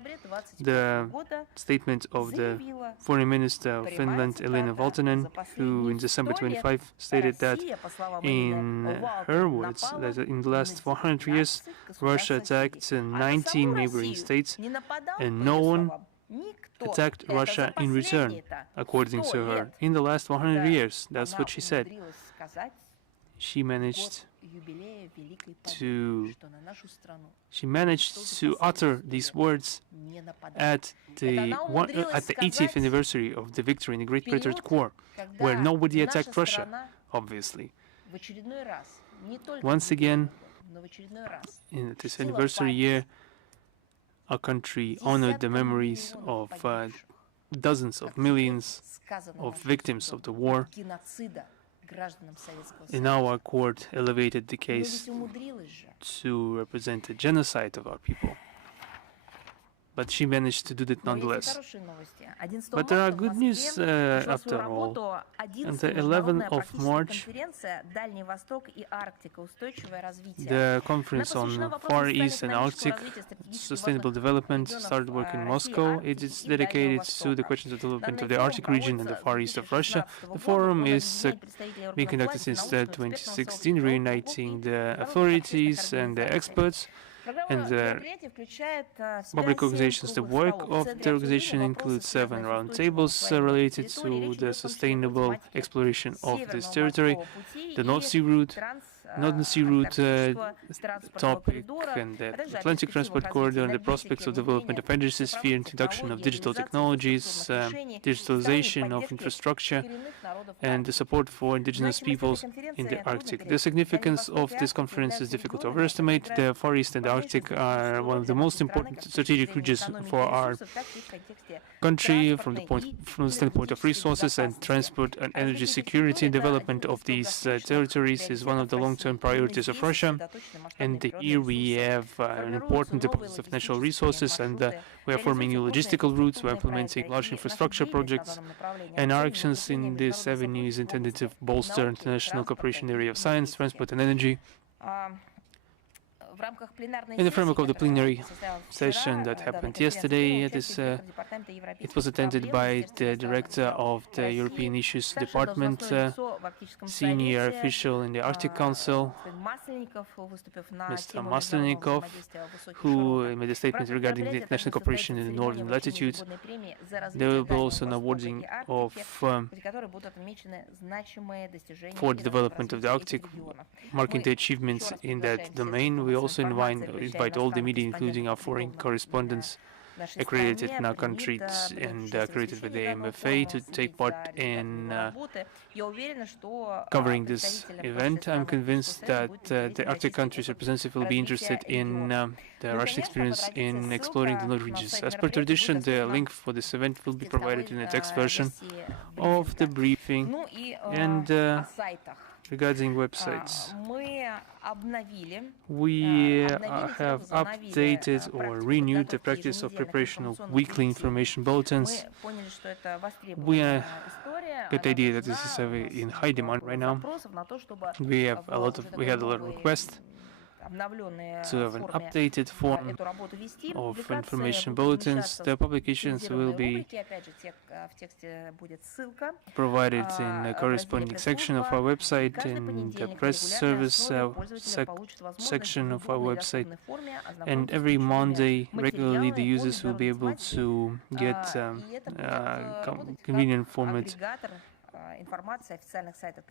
the statement of the Foreign Minister of Finland, Elina Valtonen, who in December 25 stated that, in her words, that in the last 100 years, Russia attacked 19 neighboring states, and no one attacked Russia in return, according to her. In the last 100 years, that's what she said. She managed to utter these words at the 80th anniversary of the victory in the Great Patriotic War, where nobody attacked Russia, obviously. Once again, in this anniversary year, our country honored the memories of dozens of millions of victims of the war, and now our court elevated the case to represent a genocide of our people. But she managed to do that nonetheless. But there are good news after all. On the 11th of March, the conference on Far East and Arctic Sustainable Development started work in Moscow. It is dedicated to the questions of development of the Arctic region and the Far East of Russia. The forum is being conducted since 2016, reuniting the authorities and the experts and the public organizations. The work of the organization includes 7 roundtables related to the sustainable exploration of this territory, the North Sea route, Northern Sea route topic, and the Atlantic Transport Corridor, and the prospects of development of energy sphere, introduction of digital technologies, digitalization of infrastructure, and the support for indigenous peoples in the Arctic. The significance of this conference is difficult to overestimate. The Far East and the Arctic are one of the most important strategic regions for our country from the standpoint of resources and transport and energy security. Development of these territories is one of the long-term priorities of Russia, and here we have an important deposit of natural resources, and we are forming new logistical routes, we are implementing large infrastructure projects, and our actions in this avenue is intended to bolster international cooperation in the area of science, transport and energy. In the framework of the plenary session that happened yesterday, it was attended by the director of the European Issues Department, senior official in the Arctic Council, Mr. Maslenikov, who made a statement regarding the international cooperation in the northern latitudes. There will be also an awarding of for the development of the Arctic, marking the achievements in that domain. We also invite all the media, including our foreign correspondents accredited in our countries and accredited with the MFA, to take part in covering this event. I'm convinced that the Arctic countries' representative will be interested in the Russian experience in exploring the North regions. As per tradition, the link for this event will be provided in a text version of the briefing. And regarding websites, we have updated or renewed the practice of preparation of weekly information bulletins. We got the idea that this is in high demand right now. We had a lot of requests to have an updated form of information bulletins. The publications will be provided in the corresponding section of our website, in the press service section of our website, and every Monday regularly the users will be able to get convenient format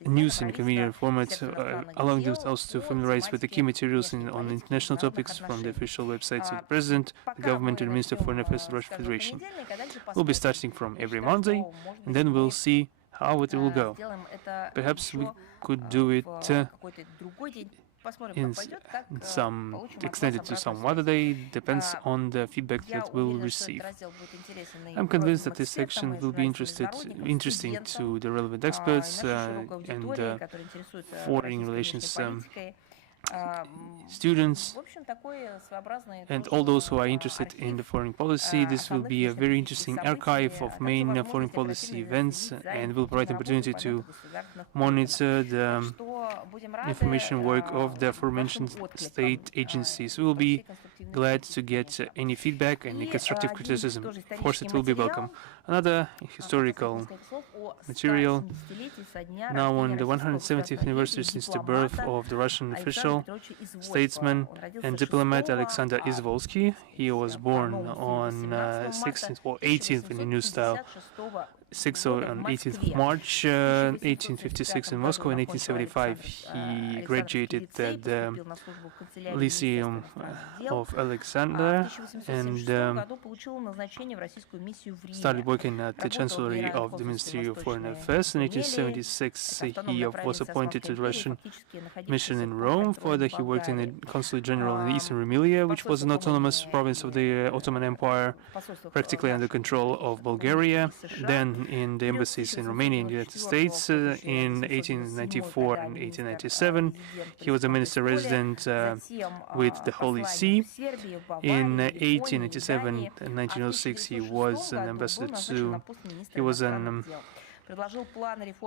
news in convenient format, allowing themselves to familiarize with the key materials on international topics from the official websites of the President, the government, and the Minister of Foreign Affairs of the Russian Federation. We'll be starting from every Monday, and then we'll see how it will go. Perhaps we could do it in some extended to some other day, depends on the feedback that we'll receive. I'm convinced that this section will be interesting to the relevant experts and foreign relations students and all those who are interested in the foreign policy. This will be a very interesting archive of main foreign policy events and will provide an opportunity to monitor the information work of the aforementioned state agencies. We will be glad to get any feedback, any constructive criticism. Of course, it will be welcome. Another historical material. Now on the 170th anniversary since the birth of the Russian official, statesman and diplomat Alexander Izvolsky. He was born on 16th or 18th in the new style, 6th on 18th of March 1856 in Moscow. In 1875 he graduated at the Lyceum of Alexander and started working at the Chancellery of the Ministry of Foreign Affairs. In 1876 he was appointed to the Russian mission in Rome. Further he worked in the Consulate General in Eastern Rumelia, which was an autonomous province of the Ottoman Empire, practically under control of Bulgaria. Then in the embassies in Romania and the United States. In 1894 and 1897 he was a minister resident with the Holy See. In 1897 and 1906 he was an ambassador he was an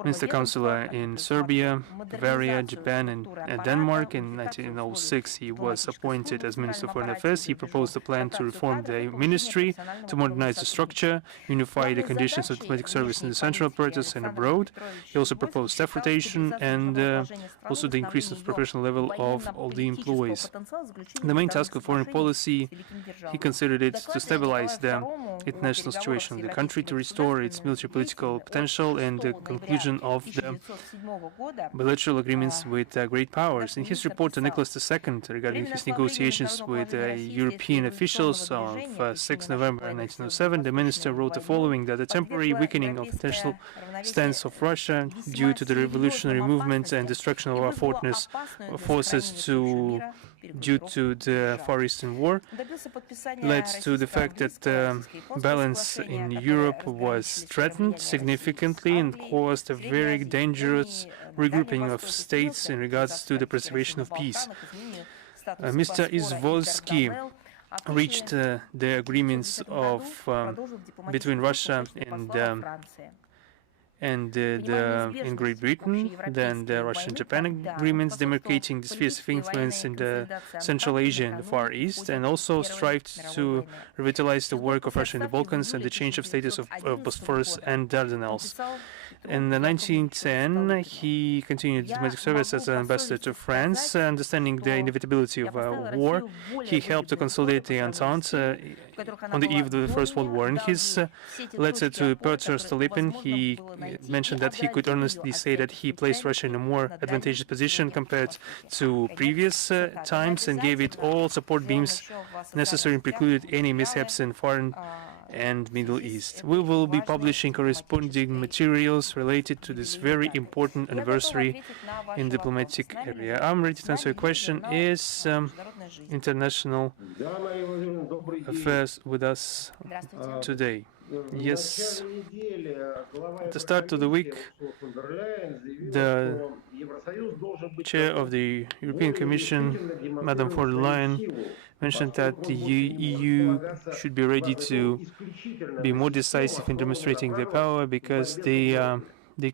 Minister Counselor in Serbia, Bavaria, Japan, and Denmark. In 1906 he was appointed as Minister of Foreign Affairs. He proposed a plan to reform the ministry, to modernize the structure, unify the conditions of diplomatic service in the central apparatus and abroad. He also proposed staff rotation and also the increase of professional level of all the employees. The main task of foreign policy, he considered it to stabilize the international situation of the country, to restore its military political potential, and the conclusion of the bilateral agreements with great powers. In his report to Nicholas II regarding his negotiations with European officials of 6 November 1907, the minister wrote the following: that the temporary weakening of international stance of Russia due to the revolutionary movements and destruction of our forces to due to the Far Eastern War led to the fact that balance in Europe was threatened significantly and caused a very dangerous regrouping of states in regards to the preservation of peace. Mr. Izvolsky reached the agreements of between Russia and in Great Britain, then the Russian-Japan agreements demarcating the spheres of influence in the Central Asia and the Far East, and also strived to revitalize the work of Russia in the Balkans and the change of status of Bosphorus and Dardanelles. In 1910, he continued diplomatic service as an ambassador to France. Understanding the inevitability of a war, he helped to consolidate the Entente on the eve of the First World War. In his letter to Pyotr Stolypin, he mentioned that he could honestly say that he placed Russia in a more advantageous position compared to previous times and gave it all support beams necessary and precluded any mishaps in foreign and Middle East. We will be publishing corresponding materials related to this very important anniversary in diplomatic area. I'm ready to answer your question. Is international affairs with us today? Yes. At the start of the week, the chair of the European Commission, Madam von der Leyen, mentioned that the EU should be ready to be more decisive in demonstrating their power because they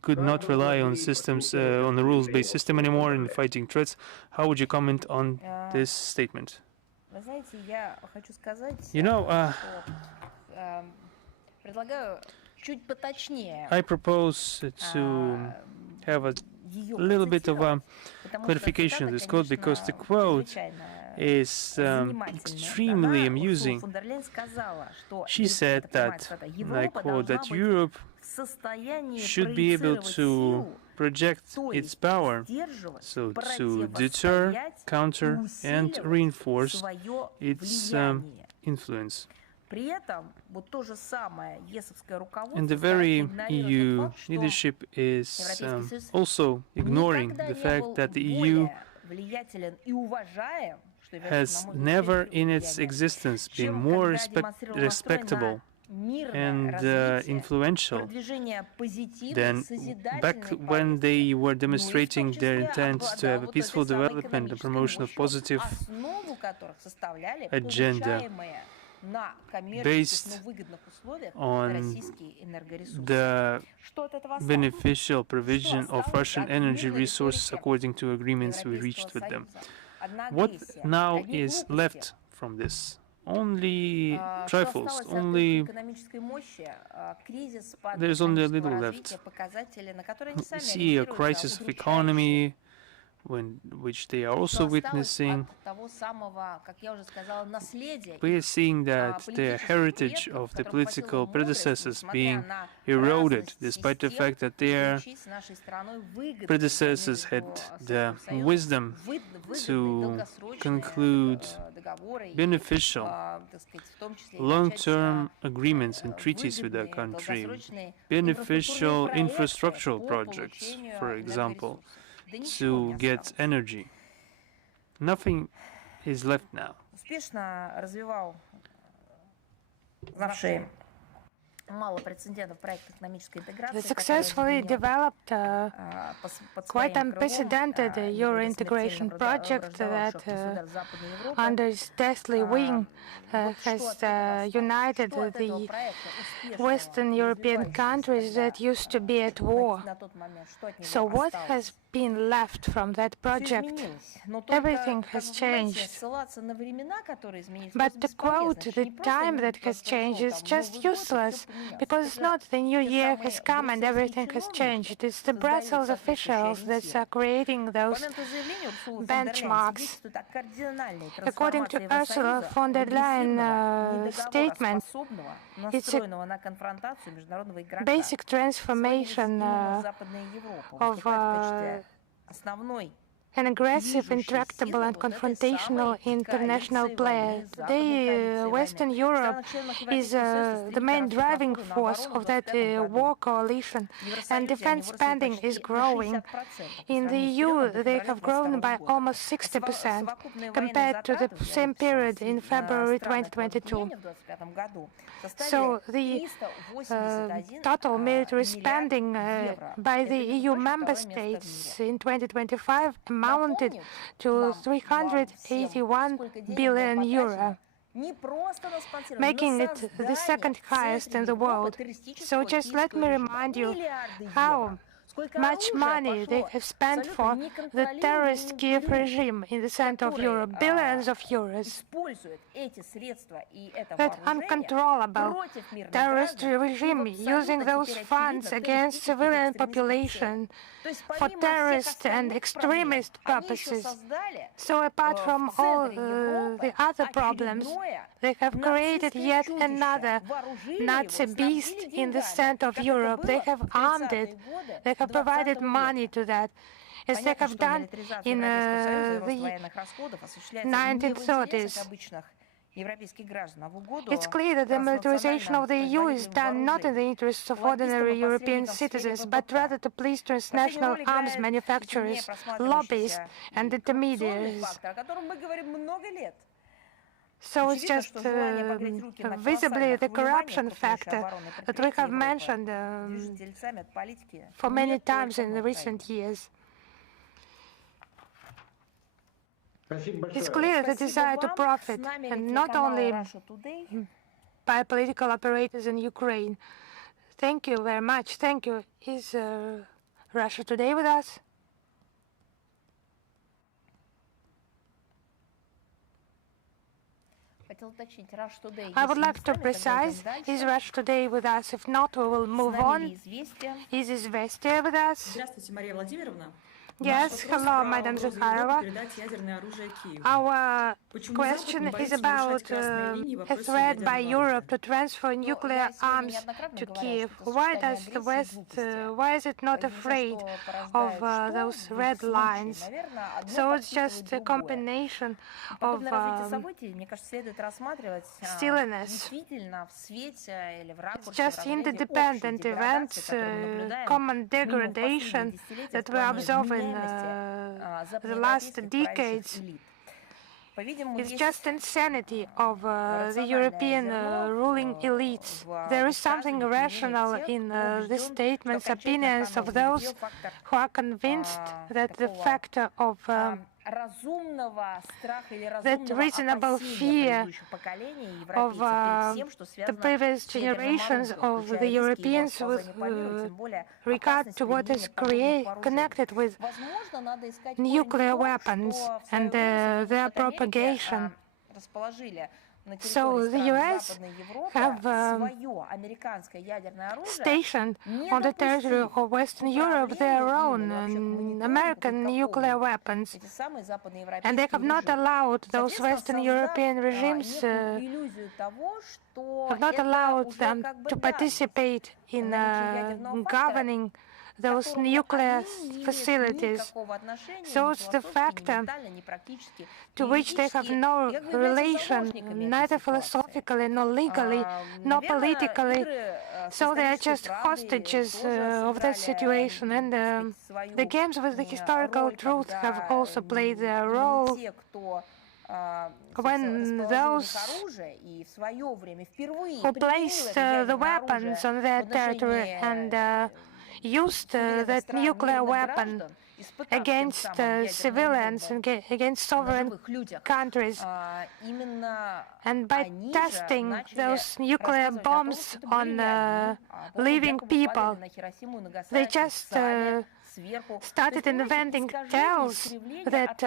could not rely on systems, on the rules-based system anymore in fighting threats. How would you comment on this statement? You know, I propose to have a little bit of a clarification of this quote because the quote is extremely amusing. She said that, and I quote, that Europe should be able to project its power, so to deter, counter, and reinforce its influence. And the very EU leadership is also ignoring the fact that the EU has never in its existence been more respectable and influential than back when they were demonstrating their intent to have a peaceful development and promotion of positive agenda based on the beneficial provision of Russian energy resources according to agreements we reached with them. What now is left from this? Only trifles, there's only a little left. We see a crisis of economy, which they are also witnessing. We are seeing that the heritage of the political predecessors being eroded, despite the fact that their predecessors had the wisdom to conclude beneficial long-term agreements and treaties with their country, beneficial infrastructural projects, for example, to get energy. Nothing is left now. They successfully developed quite unprecedented Euro integration project that under its deathly wing has united the Western European countries that used to be at war. So what has been left from that project? Everything has changed. But to quote the time that has changed is just useless, because it's not the new year has come and everything has changed. It's the Brussels officials that are creating those benchmarks. According to Ursula von der Leyen's statement, it's a basic transformation of an aggressive, intractable, and confrontational international player. Today, Western Europe is the main driving force of that war coalition, and defense spending is growing. In the EU, they have grown by almost 60% compared to the same period in February 2022. So the total military spending by the EU member states in 2025 amounted to 381 billion euro, making it the second highest in the world. So just let me remind you how much money they have spent for the terrorist Kiev regime in the center of Europe, billions of euros. That uncontrollable terrorist regime using those funds against civilian population for terrorist and extremist purposes. So apart from all the other problems, they have created yet another Nazi beast in the center of Europe. They have armed it. They have provided money to that, as they have done in the 1930s. It's clear that the militarization of the EU is done not in the interests of ordinary European citizens, but rather to please transnational arms manufacturers, lobbyists, and intermediaries. So it's just visibly the corruption factor that we have mentioned for many times in the recent years. It's clear the desire to profit, and not only by political operators in Ukraine. Thank you very much. Thank you. Is Russia Today with us? I would like to precise, is Russia Today with us? If not, we will move on. Is Izvestia with us? Yes, hello, Madam Zahárova. Our question is about a threat by Europe to transfer nuclear arms to Kiev. Why does the West, why is it not afraid of those red lines? So it's just a combination of silliness. It's just interdependent events, common degradation that we observe in the last decades. It's just insanity of the European ruling elites. There is something irrational in the statements, opinions of those who are convinced that the factor of that reasonable fear of the previous generations of the Europeans with regard to what is connected with nuclear weapons and their propagation. So the US have stationed on the territory of Western Europe their own American nuclear weapons, and they have not allowed those Western European regimes, have not allowed them to participate in governing those nuclear facilities. So it's the factor to which they have no relation, neither philosophically, nor legally, nor politically. So they are just hostages of that situation. And the games with the historical truth have also played their role. When those who placed the weapons on their territory and used that nuclear weapon against civilians and against sovereign countries, and by testing those nuclear bombs on living people, they just started inventing tales that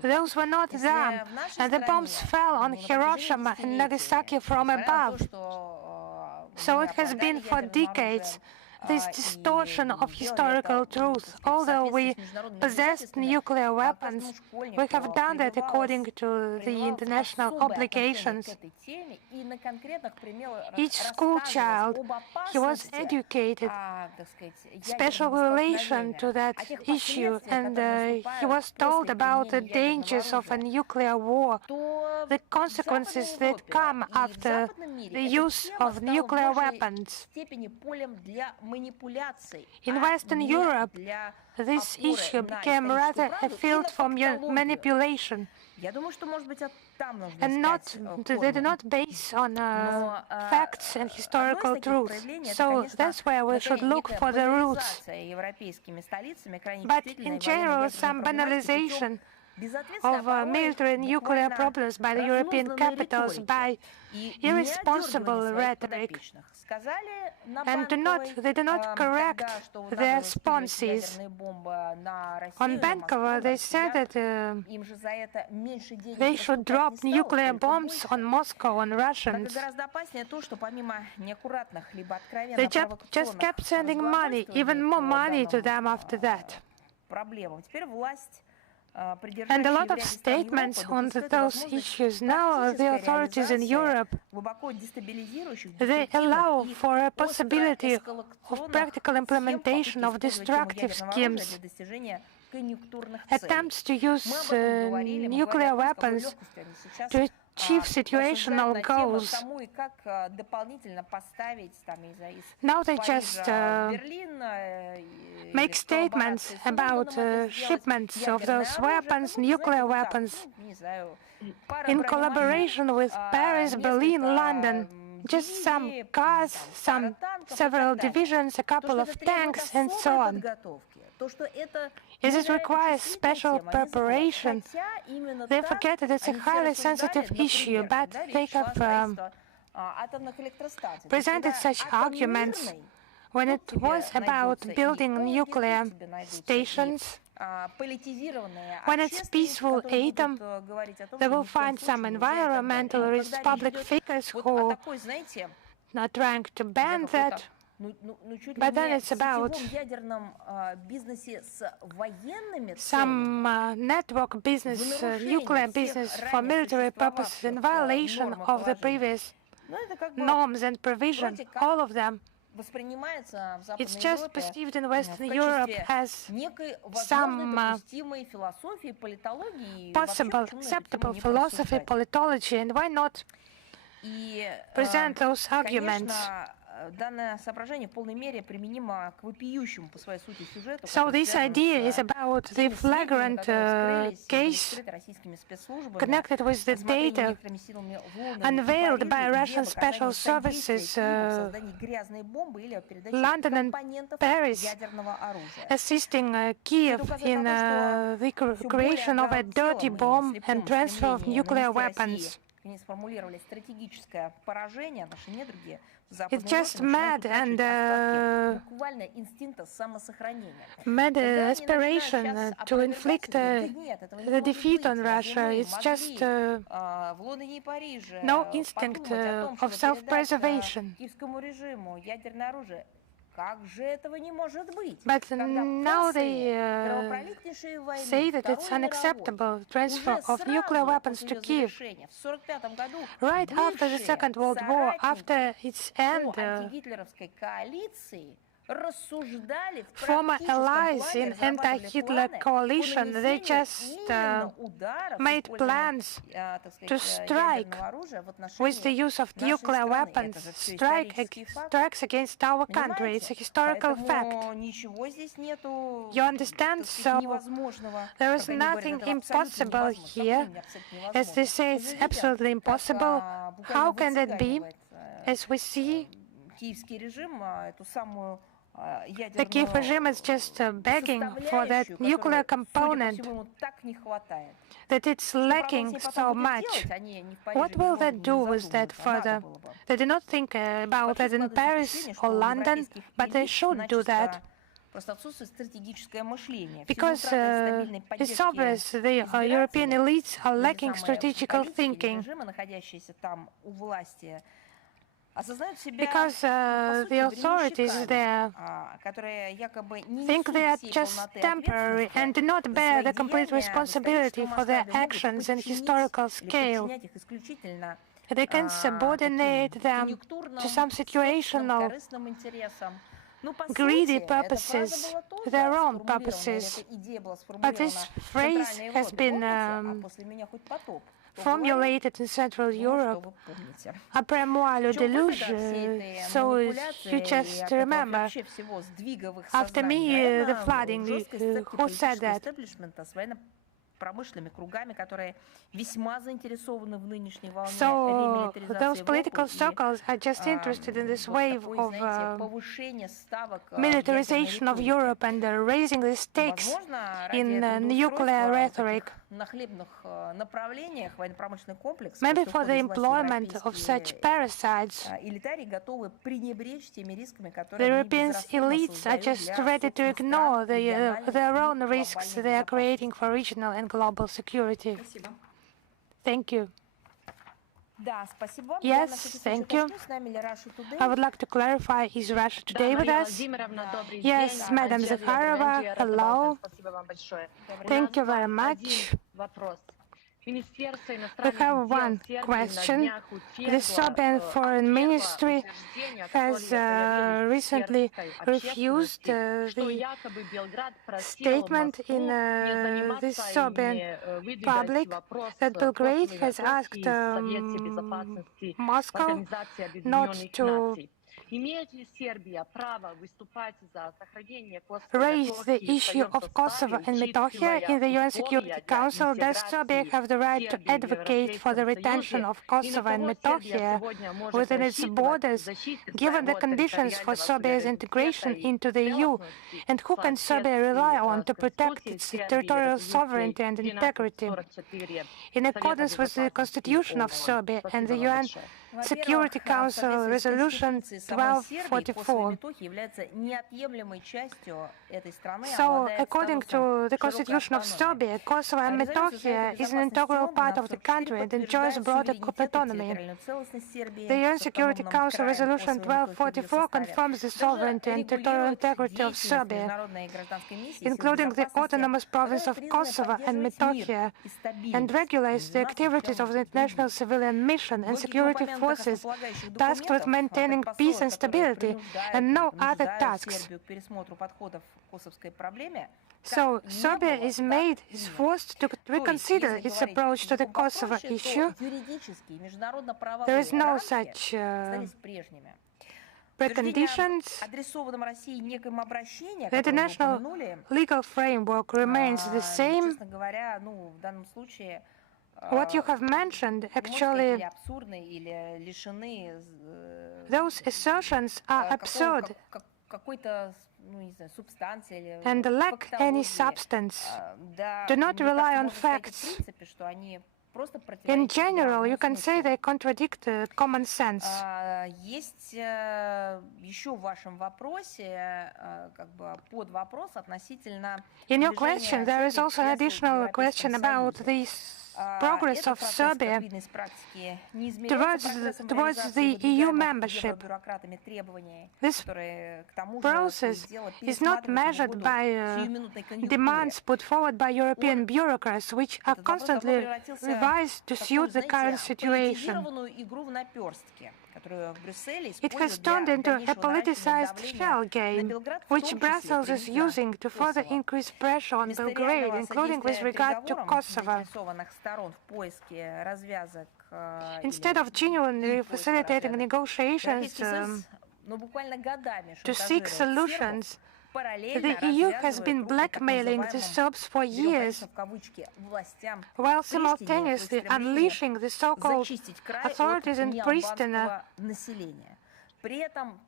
those were not them, and the bombs fell on Hiroshima and Nagasaki from above. So it has been for decades this distortion of historical truth. Although we possessed nuclear weapons, we have done that according to the international obligations. Each school child, he was educated, special relation to that issue, and he was told about the dangers of a nuclear war, the consequences that come after the use of nuclear weapons. In Western Europe, this issue became rather a field for manipulation, and they do not base on facts and historical truth. So that's where we should look for the roots. But in general, some banalization of military and nuclear problems by the European capitals by irresponsible rhetoric, and they do not correct their responses. On Bankova, they said that they should drop nuclear bombs on Moscow, on Russians. They just kept sending money, even more money to them after that. And a lot of statements on those issues. Now the authorities in Europe, they allow for a possibility of practical implementation of destructive schemes, attempts to use nuclear weapons to achieve situational goals. Now they just make statements about shipments of those weapons, nuclear weapons, in collaboration with Paris, Berlin, London. Just some cars, several divisions, a couple of tanks, and so on. As it requires special preparation, they forget that it's a highly sensitive issue, but they have presented such arguments when it was about building nuclear stations. When it's peaceful atom, they will find some environmentalist public figures who are trying to ban that. But then it's about some network business, nuclear business for military purposes in violation of the previous norms and provisions, all of them. It's just perceived in Western Europe as some possible, acceptable philosophy, politology, and why not present those arguments? So this idea is about the flagrant case connected with the data unveiled by Russian special services, London and Paris, assisting Kiev in the creation of a dirty bomb and transfer of nuclear weapons. It's just mad and mad aspiration to inflict the defeat on Russia. It's just no instinct of self-preservation. But now they say that it's unacceptable transfer of nuclear weapons to Kiev. Right after the Second World War, after its end, former allies in anti-Hitler coalition, they just made plans to strike with the use of nuclear weapons, strikes against our country. It's a historical fact. You understand? So there is nothing impossible here. As they say, it's absolutely impossible. How can that be? As we see, the Kiev regime is just begging for that nuclear component that it's lacking so much. What will they do with that further? They do not think about that in Paris or London, but they should do that. Because it's obvious the European elites are lacking strategical thinking. because the authorities there think they are just temporary and do not bear the complete responsibility for their actions and historical scale. They can subordinate them to some situational, greedy purposes, their own purposes. But this phrase has been formulated in Central Europe, après moi le déluge, so you just remember, after me the flooding, who said that? So those political circles are just interested in this wave of militarization of Europe and raising the stakes in nuclear rhetoric. Maybe for the employment of such parasites, the European elites are just ready to ignore their own risks they are creating for regional and global security. Thank you. Yes, thank you. I would like to clarify, is Russia Today with us? Yes, Madam Zaffarova, hello. Thank you very much. We have one question. The Serbian Foreign Ministry has recently refused the statement in the Serbian public that Belgrade has asked Moscow not to raise the issue of Kosovo and Metohia in the UN Security Council. Does Serbia have the right to advocate for the retention of Kosovo and Metohia within its borders, given the conditions for Serbia's integration into the EU? And who can Serbia rely on to protect its territorial sovereignty and integrity? In accordance with the Constitution of Serbia and the UN Security Council Resolution 1244. So, according to the Constitution of Serbia, Kosovo and Metohia is an integral part of the country and enjoys broader autonomy. The UN Security Council Resolution 1244 confirms the sovereignty and territorial integrity of Serbia, including the autonomous province of Kosovo and Metohia, and regulates the activities of the international civilian mission and security forces tasked with maintaining peace and stability, and no other tasks. So Serbia is forced to reconsider its approach to the Kosovo issue. There is no such preconditions. The international legal framework remains the same. What you have mentioned, actually, those assertions are absurd and lack any substance, do not rely on facts. In general, you can say they contradict common sense. In your question, there is also an additional question about the progress of Serbia towards the EU membership. This process is not measured by demands put forward by European bureaucrats, which are constantly revised to suit the current situation. It has turned into a politicized shell game, which Brussels is using to further increase pressure on Belgrade, including with regard to Kosovo. Instead of genuinely facilitating negotiations to seek solutions, the EU has been blackmailing the Serbs for years, while simultaneously unleashing the so-called authorities in Pristina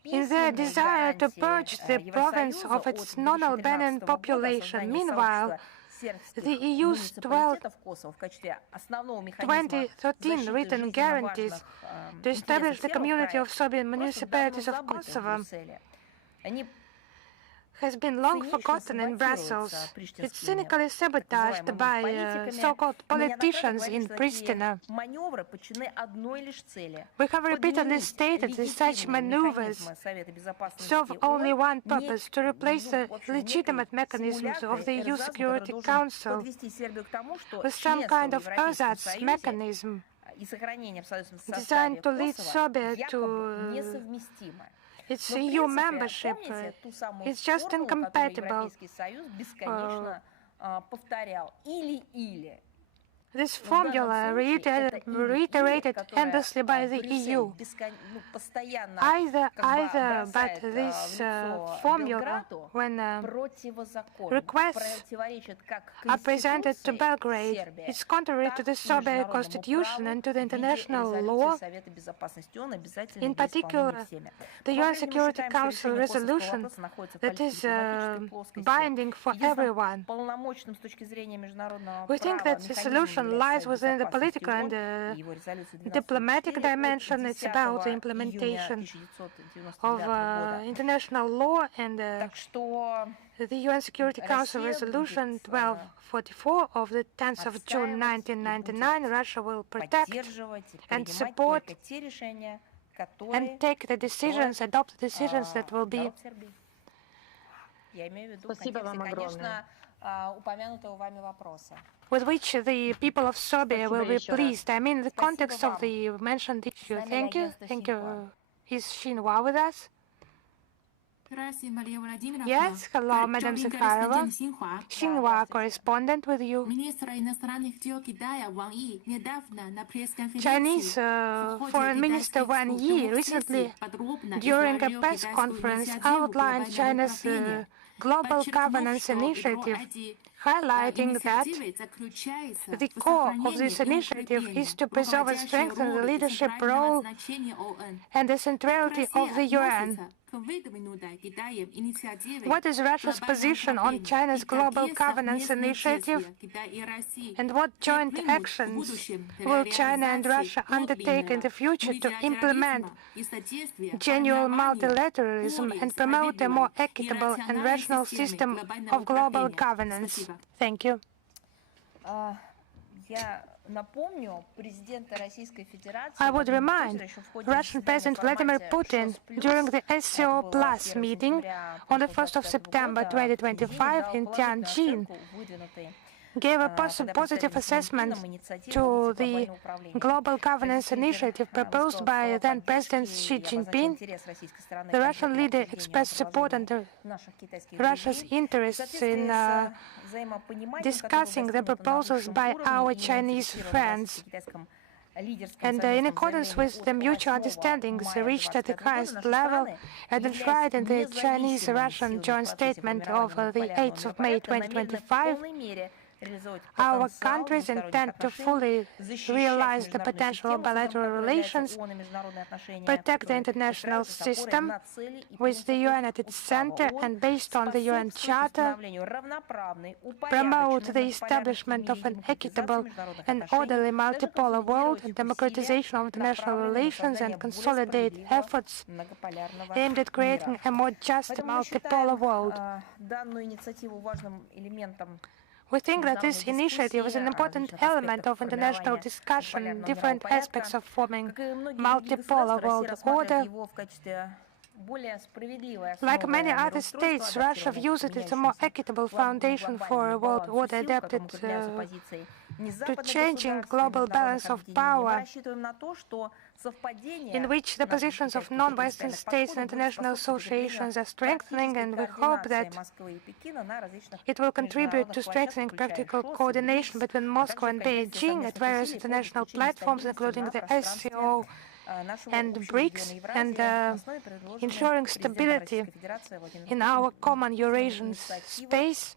in their desire to purge the province of its non-Albanian population. Meanwhile, the EU's 2013 written guarantees to establish the community of Serbian municipalities of Kosovo has been long forgotten in Brussels. It's cynically sabotaged by so-called politicians in Pristina. We have repeatedly stated that such maneuvers serve only one purpose: to replace the legitimate mechanisms of the EU Security Council with some kind of ersatz mechanism designed to lead Serbia to its EU membership. It's just incompatible. This formula reiterated endlessly by the EU. Either, but this formula, when requests are presented to Belgrade, is contrary to the Serbian constitution and to the international law, in particular the UN Security Council resolution that is binding for everyone. We think that the solution lies within the political and diplomatic dimension. It's about the implementation of international law and the UN Security Council Resolution 1244 of the 10th of June 1999. Russia will protect and support and take the decisions, adopt the decisions that will be with which the people of Serbia will be pleased. I mean, in the context of the mentioned issue. Thank you. Thank you. Is Xinhua with us? Yes, hello, Madam Zahárova. Xinhua, correspondent with you. Chinese Foreign Minister Wang Yi recently, during a press conference, outlined China's global governance initiative, highlighting that the core of this initiative is to preserve and strengthen the leadership role and the centrality of the UN. What is Russia's position on China's global governance initiative, and what joint actions will China and Russia undertake in the future to implement genuine multilateralism and promote a more equitable and rational system of global governance? Thank you. I would remind Russian President Vladimir Putin during the SCO Plus meeting on the 1st of September 2025 in Tianjin gave a positive assessment to the global governance initiative proposed by then-President Xi Jinping. The Russian leader expressed support and Russia's interests in discussing the proposals by our Chinese friends. And in accordance with the mutual understandings reached at the highest level and enshrined in the Chinese-Russian joint statement of the 8th of May 2025, our countries intend to fully realize the potential of bilateral relations, protect the international system with the UN at its center and based on the UN Charter, promote the establishment of an equitable and orderly multipolar world and democratization of international relations, and consolidate efforts aimed at creating a more just multipolar world. We think that this initiative is an important element of international discussion in different aspects of forming multipolar world order. Like many other states, Russia views it as a more equitable foundation for a world order adapted to changing global balance of power, in which the positions of non-Western states and international associations are strengthening, and we hope that it will contribute to strengthening practical coordination between Moscow and Beijing at various international platforms, including the SCO and BRICS, and ensuring stability in our common Eurasian space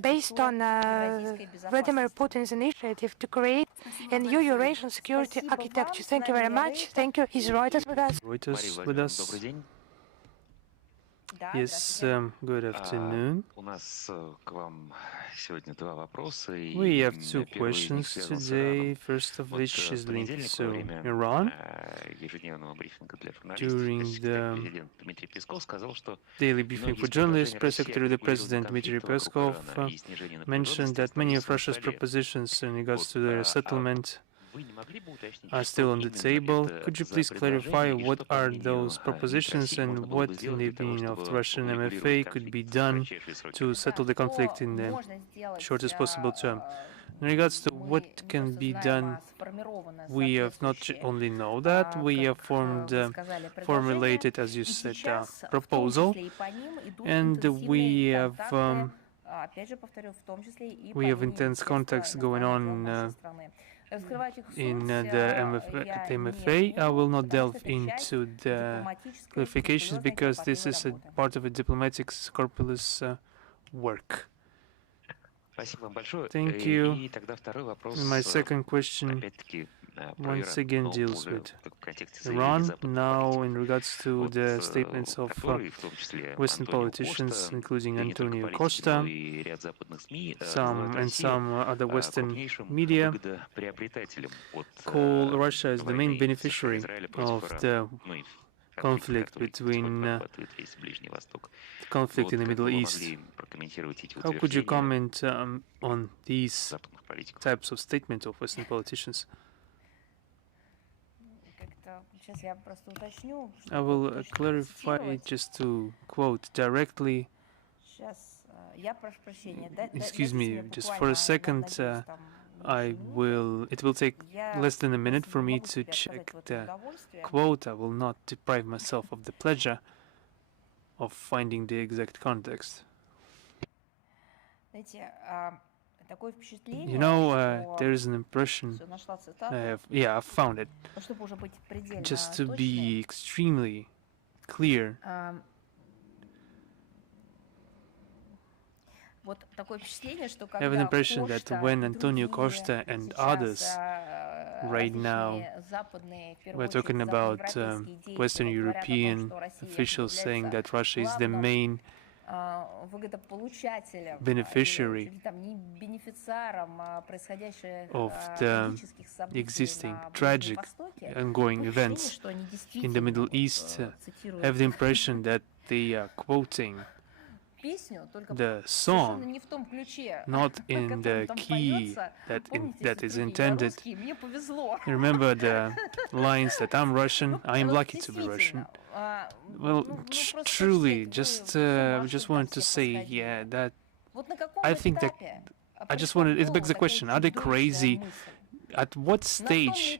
based on Vladimir Putin's initiative to create a new Eurasian security architecture. Thank you very much. Thank you. Is Reuters with us? Reuters with us. Yes, good afternoon. We have two questions today, first of which is linked to Iran. During the daily briefing for journalists, Press Secretary of the President Dmitry Peskov mentioned that many of Russia's propositions in regards to the settlement are still on the table. Could you please clarify what are those propositions and what, in the opinion of the Russian MFA, could be done to settle the conflict in the shortest possible term? In regards to what can be done, we have not only know that, we have formulated, as you said, a proposal, and we have intense contacts going on in the MFA. I will not delve into the clarifications because this is a part of a diplomatic scrupulous work. Thank you. My second question once again deals with Iran. Now, in regards to the statements of Western politicians, including Antonio Costa, some other Western media call Russia as the main beneficiary of the conflict conflict in the Middle East. How could you comment on these types of statements of Western politicians? I will clarify just to quote directly. Excuse me, just for a second. It will take less than a minute for me to check the quote. I will not deprive myself of the pleasure of finding the exact context. You know, there is an impression. I found it. Just to be extremely clear. I have an impression that when Antonio Costa and others right now, we're talking about Western European officials saying that Russia is the main beneficiary of the existing tragic ongoing events in the Middle East. I have the impression that they are quoting the song not in the key that is intended. Remember the lines that I'm Russian, I am lucky to be Russian. Well, truly, just wanted to say, that I think that it begs the question, are they crazy? At what stage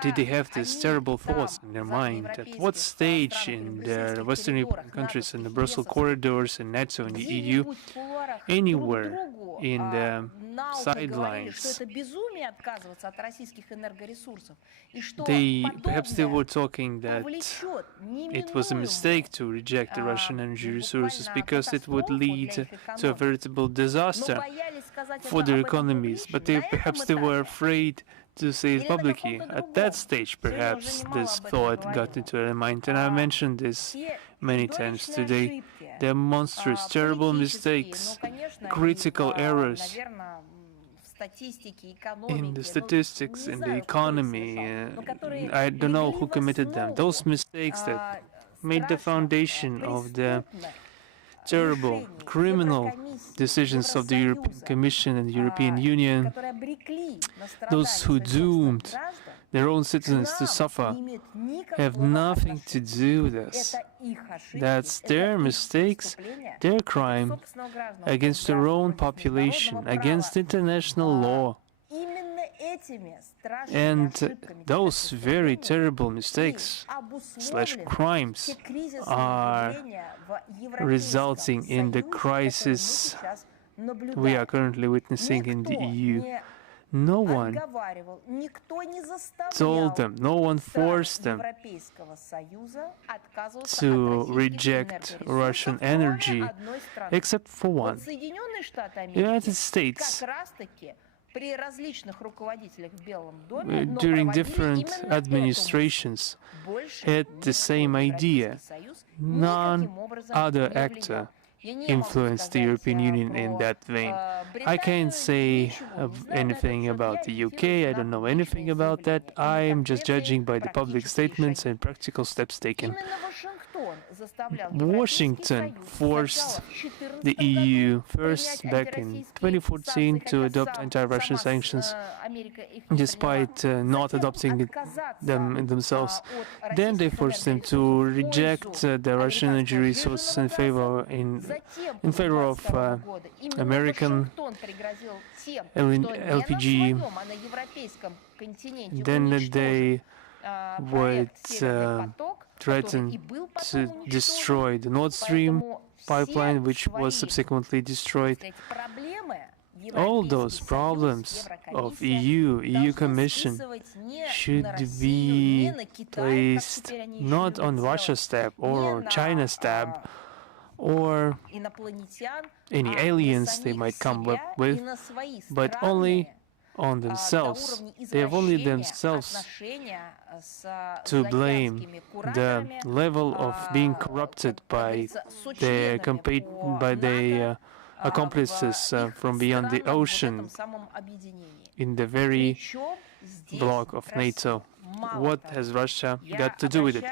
did they have these terrible thoughts in their mind? At what stage in their Western European countries, in the Brussels corridors, in NATO, in the EU, anywhere in the sidelines, perhaps they were talking that it was a mistake to reject the Russian energy resources because it would lead to a veritable disaster for their economies, but perhaps they were afraid to say it publicly. At that stage, perhaps this thought got into their mind, and I mentioned this many times today. They're monstrous, terrible mistakes, critical errors in the statistics, in the economy. I don't know who committed them. Those mistakes that made the foundation of the terrible criminal decisions of the European Commission and the European Union, those who doomed their own citizens to suffer, have nothing to do with this. That's their mistakes, their crime against their own population, against international law. And those very terrible mistakes / crimes are resulting in the crisis we are currently witnessing in the EU. No one told them, no one forced them to reject Russian energy, except for one. The United States during different administrations had the same idea. None other actor influenced the European Union in that vein. I can't say anything about the UK, I don't know anything about that. I am just judging by the public statements and practical steps taken. Washington forced the EU first back in 2014 to adopt anti-Russian sanctions, despite not adopting them themselves. Then they forced them to reject the Russian energy resources in favor of American LPG. Then they would threaten to destroy the Nord Stream pipeline, which was subsequently destroyed. All those problems of EU Commission should be placed not on Russia's tab or China's tab or any aliens they might come up with, but only on themselves. They have only themselves to blame. The level of being corrupted by their accomplices from beyond the ocean in the very bloc of NATO. What has Russia got to do with it?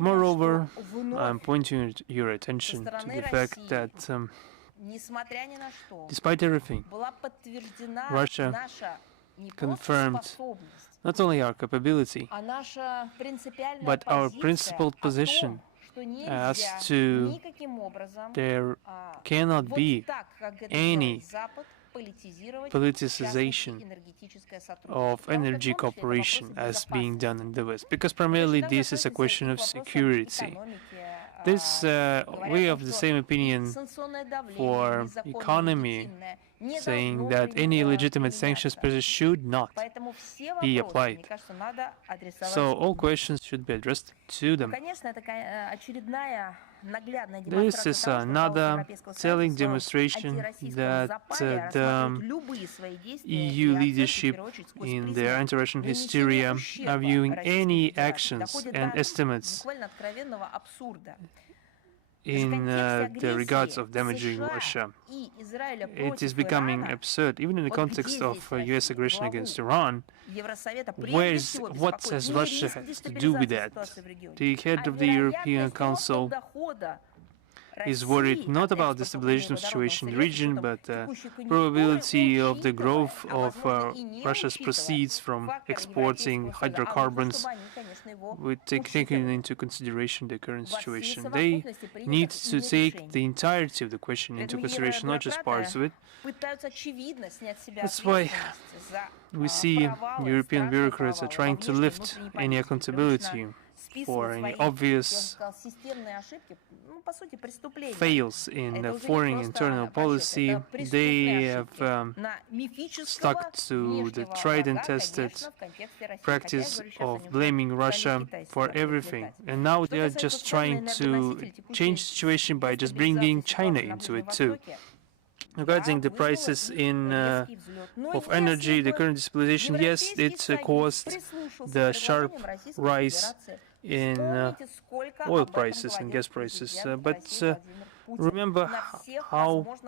Moreover, I'm pointing your attention to the fact that despite everything, Russia confirmed not only our capability, but our principled position as to there cannot be any politicization of energy cooperation as being done in the West, because primarily this is a question of security. This, we have the same opinion for economy, saying that any legitimate sanctions measures should not be applied. So all questions should be addressed to them. This is another telling demonstration that the EU leadership in their anti-Russian hysteria are viewing any actions and estimates in the regards of damaging Russia. It is becoming absurd, even in the context of US aggression against Iran. What has Russia to do with that? The head of the European Council is worried not about the stabilization situation in the region, but the probability of the growth of Russia's proceeds from exporting hydrocarbons, with taking into consideration the current situation. They need to take the entirety of the question into consideration, not just parts of it. That's why we see European bureaucrats are trying to lift any accountability for any obvious fails in the foreign internal policy. They have stuck to the tried and tested practice of blaming Russia for everything. And now they are just trying to change the situation by just bringing China into it too. Regarding the prices of energy, the current destabilization, yes, it caused the sharp rise in oil prices and gas prices. But remember how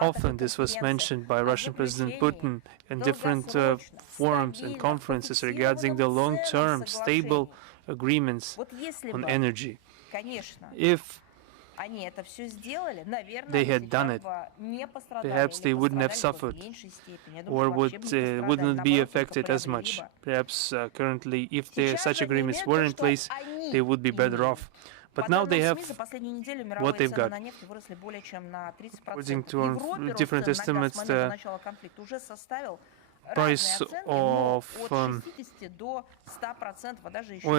often this was mentioned by Russian President Putin in different forums and conferences regarding the long-term stable agreements on energy. If they had done it, perhaps they wouldn't have suffered or would not be affected as much. Perhaps currently, if such agreements were in place, they would be better off. But now they have what they've got. According to different estimates, the price of oil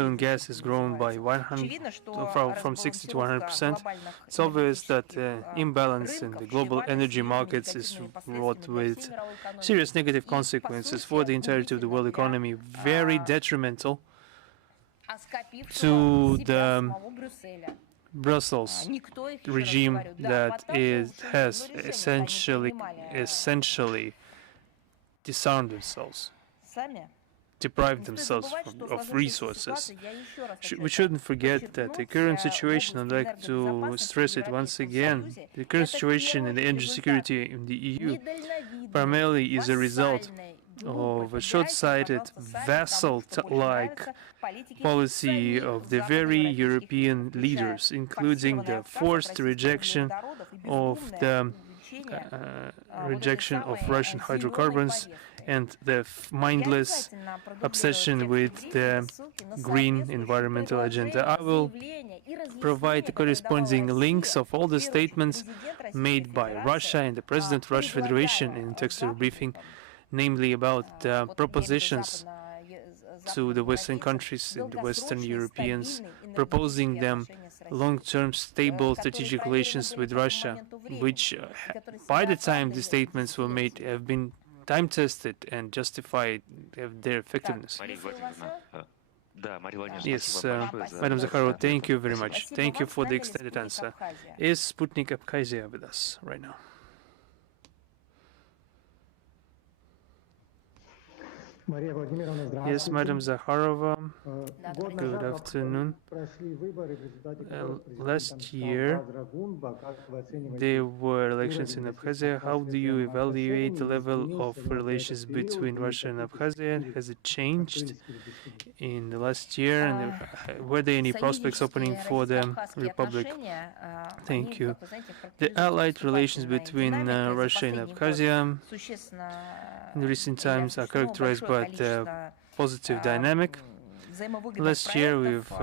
and gas has grown by from 60 to 100%. It's obvious that the imbalance in the global energy markets is wrought with serious negative consequences for the entirety of the world economy, very detrimental to the Brussels regime that has essentially disarm themselves, deprive themselves of resources. We shouldn't forget that the current situation, I'd like to stress it once again, the current situation in the energy security in the EU primarily is a result of a short-sighted, vassal-like policy of the very European leaders, including the forced rejection of Russian hydrocarbons and the mindless obsession with the green environmental agenda. I will provide the corresponding links of all the statements made by Russia and the President of the Russian Federation in textual briefing, namely about propositions to the Western countries and the Western Europeans, proposing them long-term stable strategic relations with Russia, which by the time the statements were made have been time-tested and justified their effectiveness. Yes, Madam Zahárova, thank you very much. Thank you for the extended answer. Is Sputnik Abkhazia with us right now? Yes, Madam Zahárova, good afternoon. Last year, there were elections in Abkhazia. How do you evaluate the level of relations between Russia and Abkhazia? Has it changed in the last year? And were there any prospects opening for the Republic? Thank you. The allied relations between Russia and Abkhazia in recent times are characterized by the positive dynamic. Last year, we've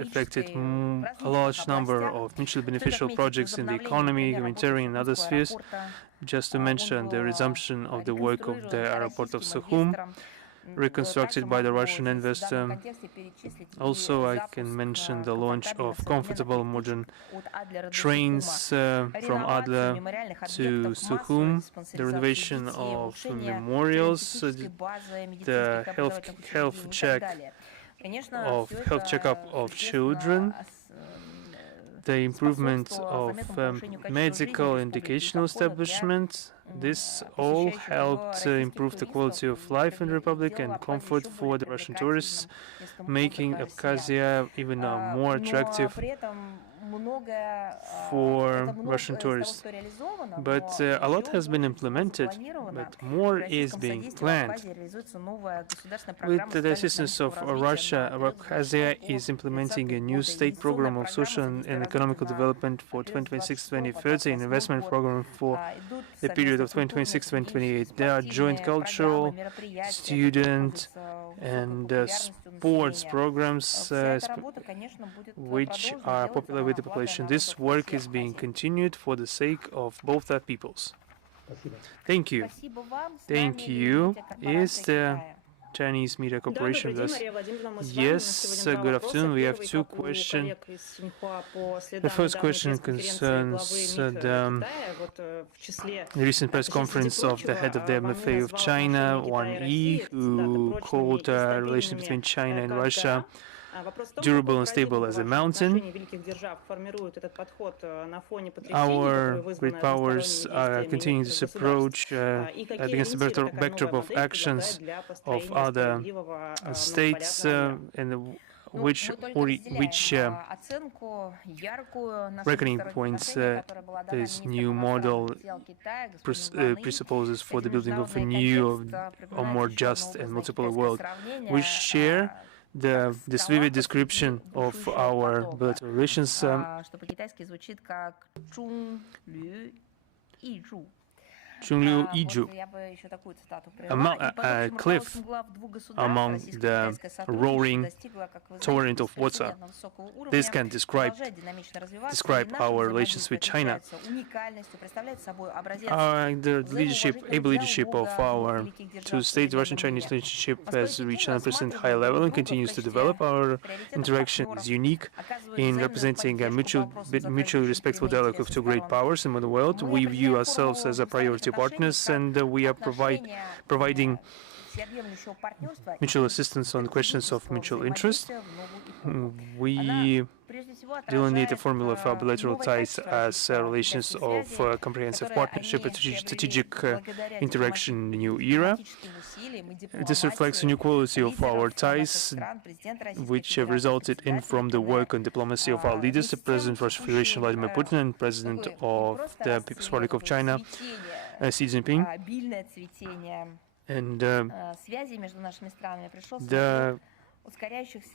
effected a large number of mutually beneficial projects in the economy, humanitarian, and other spheres. Just to mention the resumption of the work of the airport of Sukhum, reconstructed by the Russian investor. Also, I can mention the launch of comfortable modern trains from Adler to Sukhum, the renovation of memorials, the health checkup of children, the improvement of medical and educational establishments. This all helped improve the quality of life in the Republic and comfort for the Russian tourists, making Abkhazia even more attractive for Russian tourists. But a lot has been implemented, but more is being planned. With the assistance of Russia, Abkhazia is implementing a new state program of social and economical development for 2026-2030, an investment program for the period of 2026-2028. There are joint cultural, student, and sports programs which are popular with the population. This work is being continued for the sake of both our peoples. Thank you. Thank you. Is the Chinese Media Corporation with us? Yes, good afternoon. We have two questions. The first question concerns the recent press conference of the head of the MFA of China, Wang Yi, who called relations between China and Russia durable and stable as a mountain. Our great powers are continuing this approach against the backdrop of actions of other states, and which reckoning points this new model presupposes for the building of a new or more just and multipolar world. We share this vivid description of our bilateral relations. Chungliu Iju, a cliff among the roaring torrent of water. This can describe our relations with China. The able leadership of our two states, Russian-Chinese relationship, has reached an unprecedented high level and continues to develop. Our interaction is unique in representing a mutually respectful dialogue of two great powers in the world. We view ourselves as a priority partners, and we are providing mutual assistance on questions of mutual interest. We delineate the formula of our bilateral ties as relations of comprehensive partnership and strategic interaction in the new era. This reflects a new quality of our ties, which have resulted from the work and diplomacy of our leaders, the President of Russian Federation Vladimir Putin and President of the People's Republic of China, Xi Jinping. And the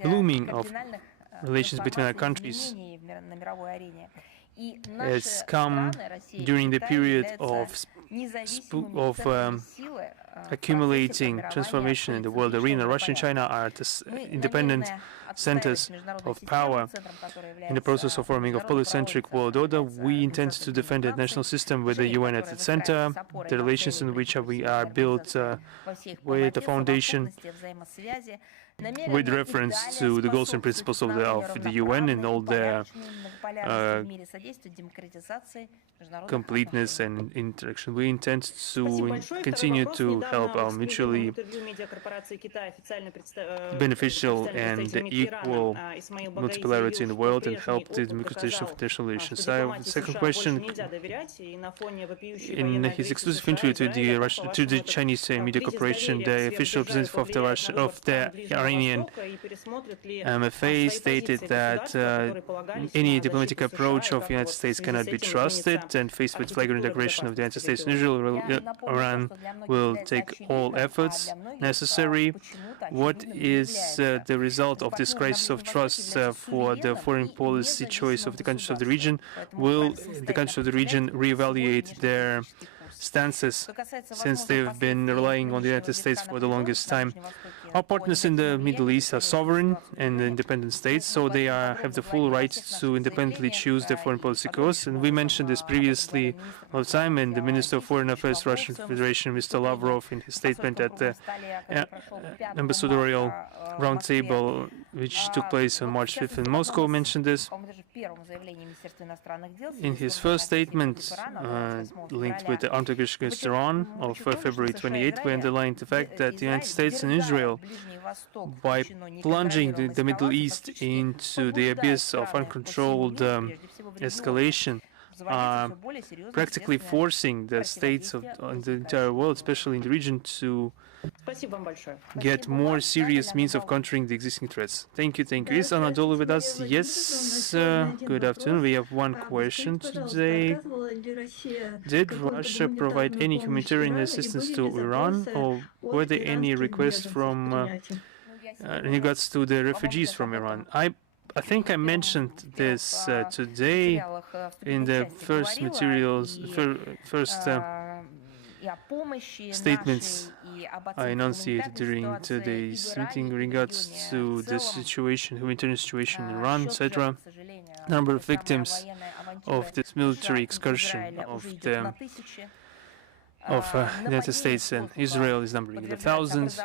blooming of relations between our countries has come during the period of accumulating transformation in the world arena. Russia and China are independent centers of power. In the process of forming a polycentric world order, we intend to defend a national system with the UN at its center, the relations in which we are built with the foundation with reference to the goals and principles of the UN and all their completeness and interaction. We intend to continue to help our mutually beneficial and equal multipolarity in the world and help the democratization of international relations. Second question, in his exclusive interview to the Chinese Media Corporation, the official representative of the Iranian MFA stated that any diplomatic approach of the United States cannot be trusted, and faced with flagrant aggression of the United States and Israel, Iran will take all efforts necessary. What is the result of this crisis of trust for the foreign policy choice of the countries of the region? Will the countries of the region reevaluate their stances, since they've been relying on the United States for the longest time? Our partners in the Middle East are sovereign and independent states, so they have the full right to independently choose their foreign policy course. And we mentioned this previously all the time, and the Minister of Foreign Affairs, Russian Federation, Mr. Lavrov, in his statement at the ambassadorial roundtable, which took place on March 5th in Moscow, mentioned this. In his first statement, linked with the armed aggression against Iran of February 28, we underlined the fact that the United States and Israel, by plunging the Middle East into the abyss of uncontrolled escalation, are practically forcing the states of the entire world, especially in the region, to get more serious means of countering the existing threats. Thank you, thank you. Is Anatoly with us? Yes, good afternoon. We have one question today. Did Russia provide any humanitarian assistance to Iran, or were there any requests from in regards to the refugees from Iran? I think I mentioned this today in the first materials, first statements I enunciated during today's meeting in regards to the situation, humanitarian situation in Iran, etc. Number of victims of this military excursion of the United States and Israel is numbering in the thousands.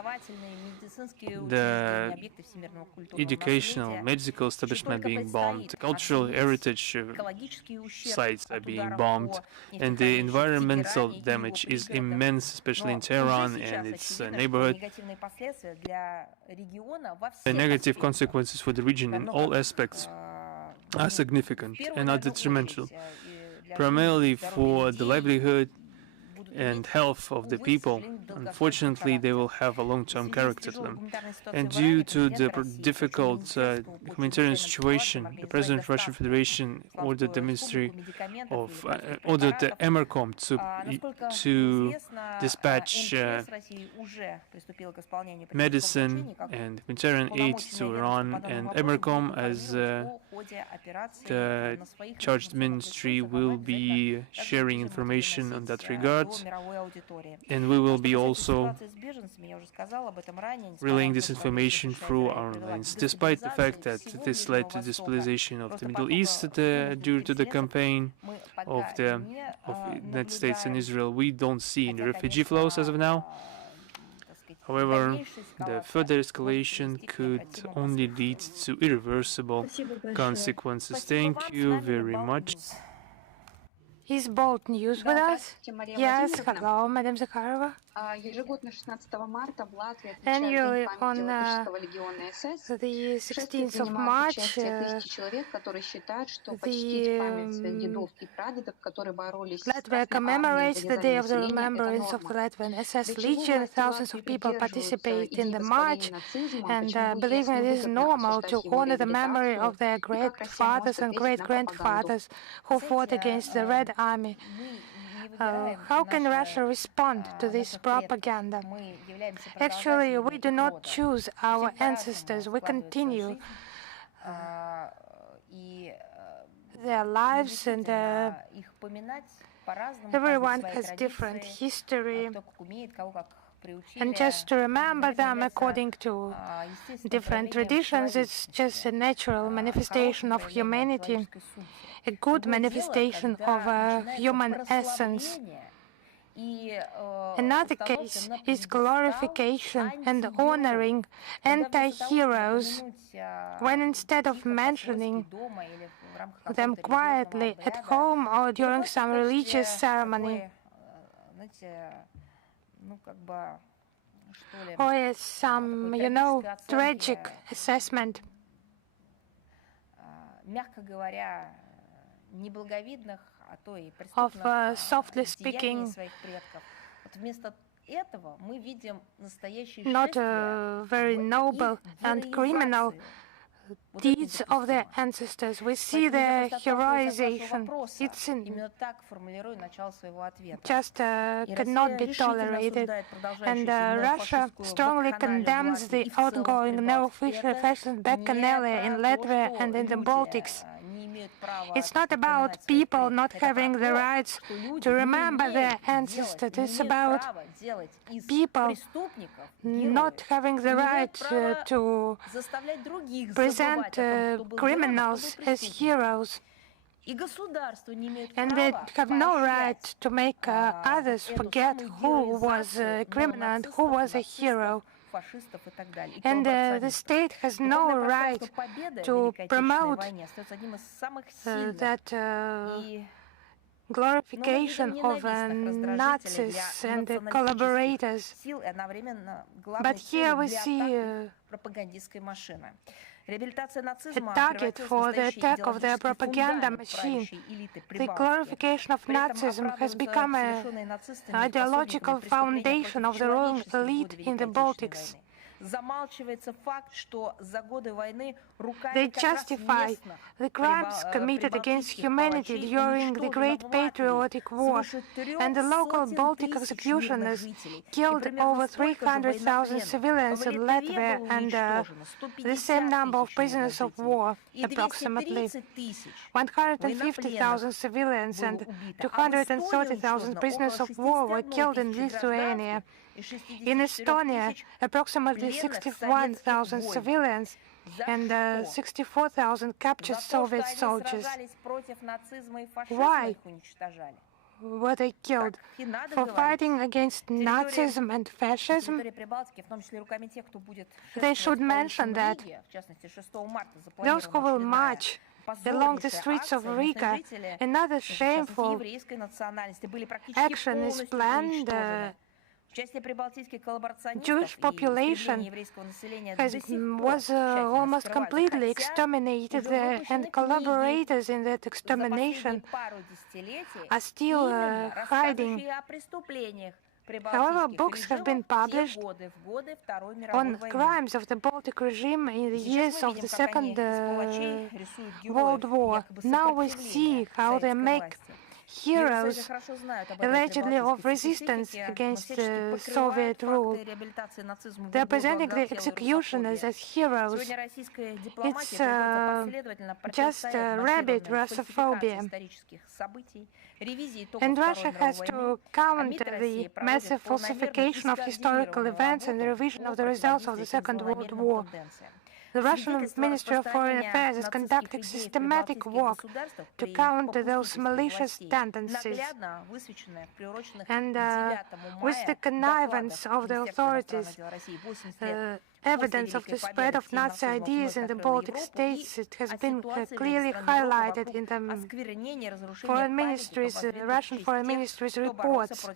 The educational, medical establishment being bombed, the cultural heritage sites are being bombed, and the environmental damage is immense, especially in Tehran and its neighborhood. The negative consequences for the region in all aspects are significant and are detrimental, primarily for the livelihood and health of the people. Unfortunately, they will have a long-term character to them. And due to the difficult humanitarian situation, the President of the Russian Federation ordered the Ministry of ordered the Emercom to dispatch medicine and humanitarian aid to Iran, and Emercom, as the charged ministry, will be sharing information on that regard. And we will be also relaying this information through our lines. Despite the fact that this led to destabilization of the Middle East due to the campaign of the United States and Israel, we don't see any refugee flows as of now. However, the further escalation could only lead to irreversible consequences. Thank you very much. Is Bold News with us? Yes, hello, Madam Zahárova. Annually, on the 16th of March, Latvia commemorates the Day of the Remembrance of the Latvian SS Legion. Thousands of people participate in the march, and believing it is normal to honor the memory of their grandfathers and great-grandfathers who fought against the Red Army. How can Russia respond to this propaganda? Actually, we do not choose our ancestors. We continue their lives, and everyone has different history. And just to remember them according to different traditions, it's just a natural manifestation of humanity, a good manifestation of a human essence. Another case is glorification and honoring anti-heroes, when instead of mentioning them quietly at home or during some religious ceremony, or as some, tragic assessment of softly speaking, not very noble and criminal deeds of their ancestors. We see their heroization. It's just cannot be tolerated. And Russia strongly condemns the ongoing no-official fascist bacchanalia in Latvia and in the Baltics. It's not about people not having the rights to remember their ancestors. It's about people not having the right to present criminals as heroes. And they have no right to make others forget who was a criminal and who was a hero. And the state has no right to promote that glorification of Nazis and collaborators. But here we see a target for the attack of their propaganda machine. The glorification of Nazism has become an ideological foundation of the ruling elite in the Baltics. They justify the crimes committed against humanity during the Great Patriotic War, and the local Baltic executioners killed over 300,000 civilians in Latvia and the same number of prisoners of war, approximately 150,000 civilians and 230,000 prisoners of war were killed in Lithuania. In Estonia, approximately 61,000 civilians and 64,000 captured Soviet soldiers. Why were they killed? For fighting against Nazism and fascism? They should mention that those who will march along the streets of Riga, another shameful action is planned. Jewish population was almost completely exterminated there, and collaborators in that extermination are still hiding. However, books have been published on crimes of the Baltic regime in the years of the Second World War. Now we see how they make heroes allegedly of resistance against Soviet rule. They're presenting the executioners as heroes. It's just rabid Russophobia. And Russia has to counter the massive falsification of historical events and the revision of the results of the Second World War. The Russian Ministry of Foreign Affairs is conducting systematic work to counter those malicious tendencies. And with the connivance of the authorities, evidence of the spread of Nazi ideas in the Baltic states, it has been clearly highlighted in the foreign ministry's, Russian foreign ministry's reports.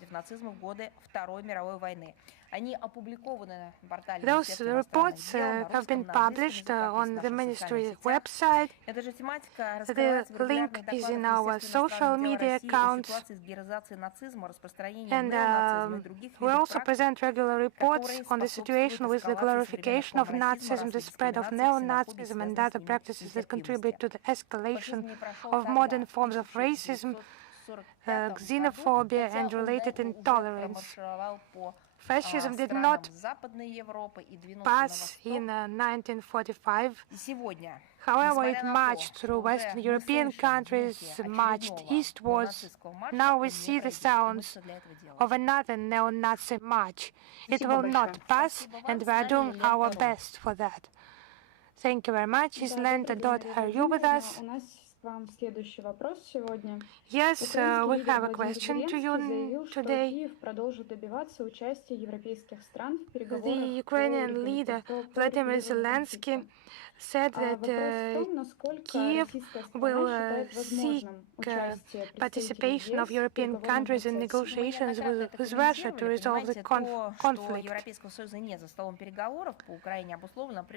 Those reports have been published on the ministry website. The link is in our social media accounts. And we also present regular reports on the situation with the glorification of Nazism, the spread of neo-Nazism, and other practices that contribute to the escalation of modern forms of racism, xenophobia, and related intolerance. Fascism did not pass in 1945. However, it marched through Western European countries, marched eastwards. Now we see the sounds of another neo-Nazi march. It will not pass, and we are doing our best for that. Thank you very much. Is Lenta. Are you with us? Yes, we have a question to you today. The Ukrainian leader Vladimir Zelensky said that Kiev will seek participation of European countries in negotiations with Russia to resolve the conflict.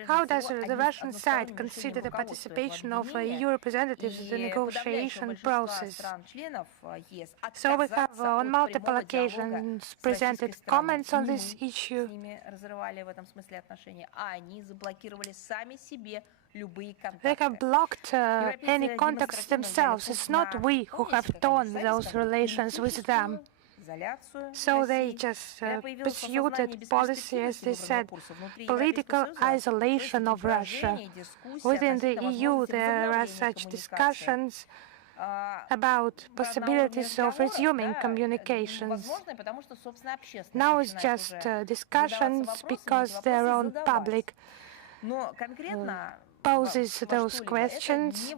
How does the Russian side consider the participation of EU representatives in the negotiation process? So we have on multiple occasions presented comments on this issue. They have blocked any contacts themselves. It's not we who have torn those relations with them. So they just pursued that policy, as they said, political isolation of Russia. Within the EU, there are such discussions about possibilities of resuming communications. Now it's just discussions because their own public poses those questions,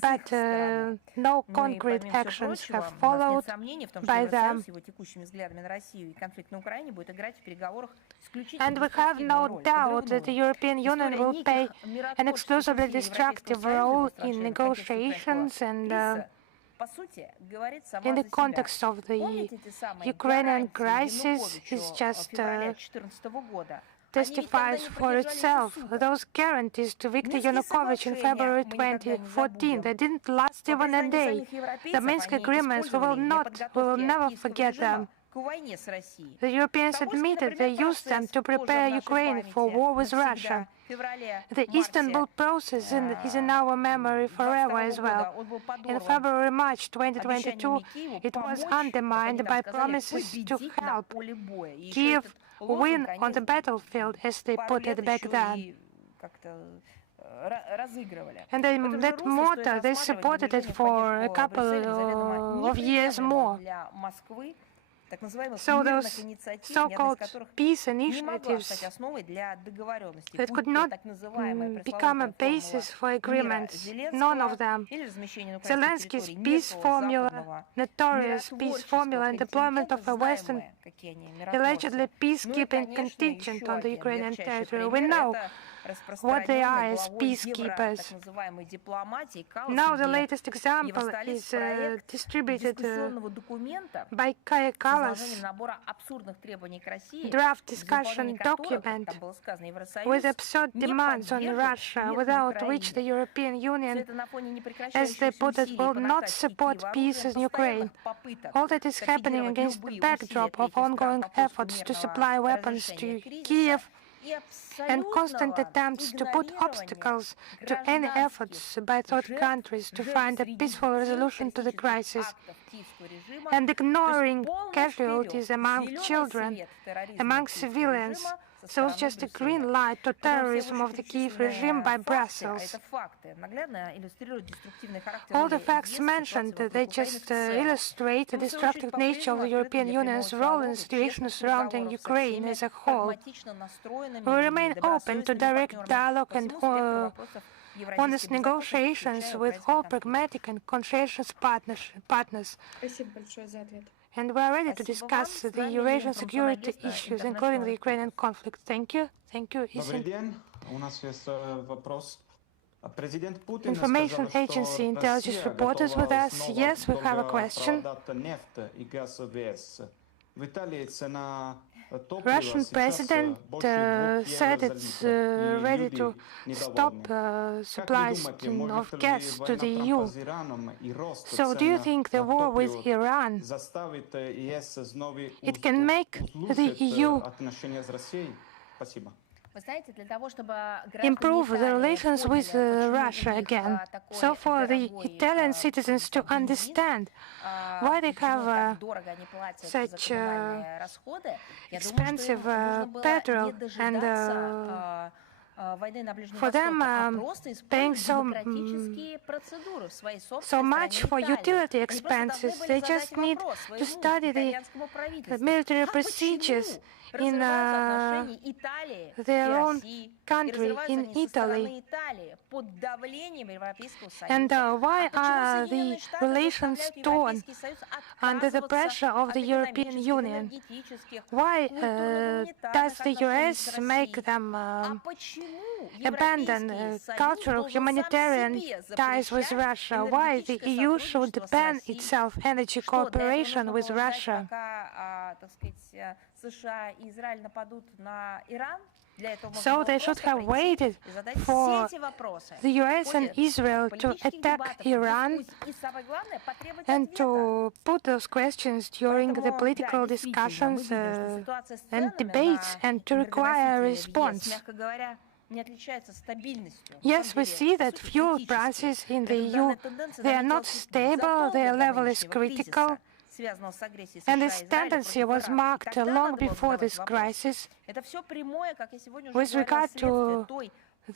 but no concrete actions have followed by them. And we have no doubt that the European Union will play an exclusively destructive role in negotiations and in the context of the Ukrainian crisis is just testifies for itself. Those guarantees to Viktor Yanukovych in February 2014, they didn't last even a day. The Minsk agreements, we will never forget them. The Europeans admitted they used them to prepare Ukraine for war with Russia. The Istanbul process is in our memory forever as well. In February-March 2022, it was undermined by promises to help Kiev win on the battlefield, as they put it back then. And that motto, they supported it for a couple of years more. So those so-called peace initiatives that could not become a basis for agreements, none of them. Zelensky's peace formula, notorious peace formula, and deployment of a Western, allegedly peacekeeping contingent on the Ukrainian territory. We know what they are as peacekeepers. Now the latest example is distributed by Kaya Kallas draft discussion document with absurd demands on Russia, without which the European Union, as they put it, will not support peace in Ukraine. All that is happening against the backdrop of ongoing efforts to supply weapons to Kiev and constant attempts to put obstacles to any efforts by third countries to find a peaceful resolution to the crisis, and ignoring casualties among children, among civilians, So it's just a green light to terrorism of the Kiev regime by Brussels. All the facts mentioned, they just illustrate the destructive nature of the European Union's role in the situation surrounding Ukraine as a whole. We remain open to direct dialogue and honest negotiations with all pragmatic and conscientious partners. And we are ready to discuss the Eurasian security issues, including the Ukrainian conflict. Thank you. Thank you. Information Agency intelligence reporters with us. Yes, we have a question. Russian president said it's ready to stop supplies of gas to the EU. So do you think the war with Iran, it can make the EU improve the relations with Russia again? So for the Italian citizens to understand why they have such expensive petrol and for them paying so much for utility expenses, they just need to study the military procedures in their own country, in Italy. And why are the relations torn under the pressure of the European Union? Why does the US make them abandon cultural humanitarian ties with Russia? Why the EU should ban itself energy cooperation with Russia? So they should have waited for the US and Israel to attack Iran and to put those questions during the political discussions and debates and to require a response. Yes, we see that fuel prices in the EU, they are not stable, their level is critical. And this tendency was marked long before this crisis with regard to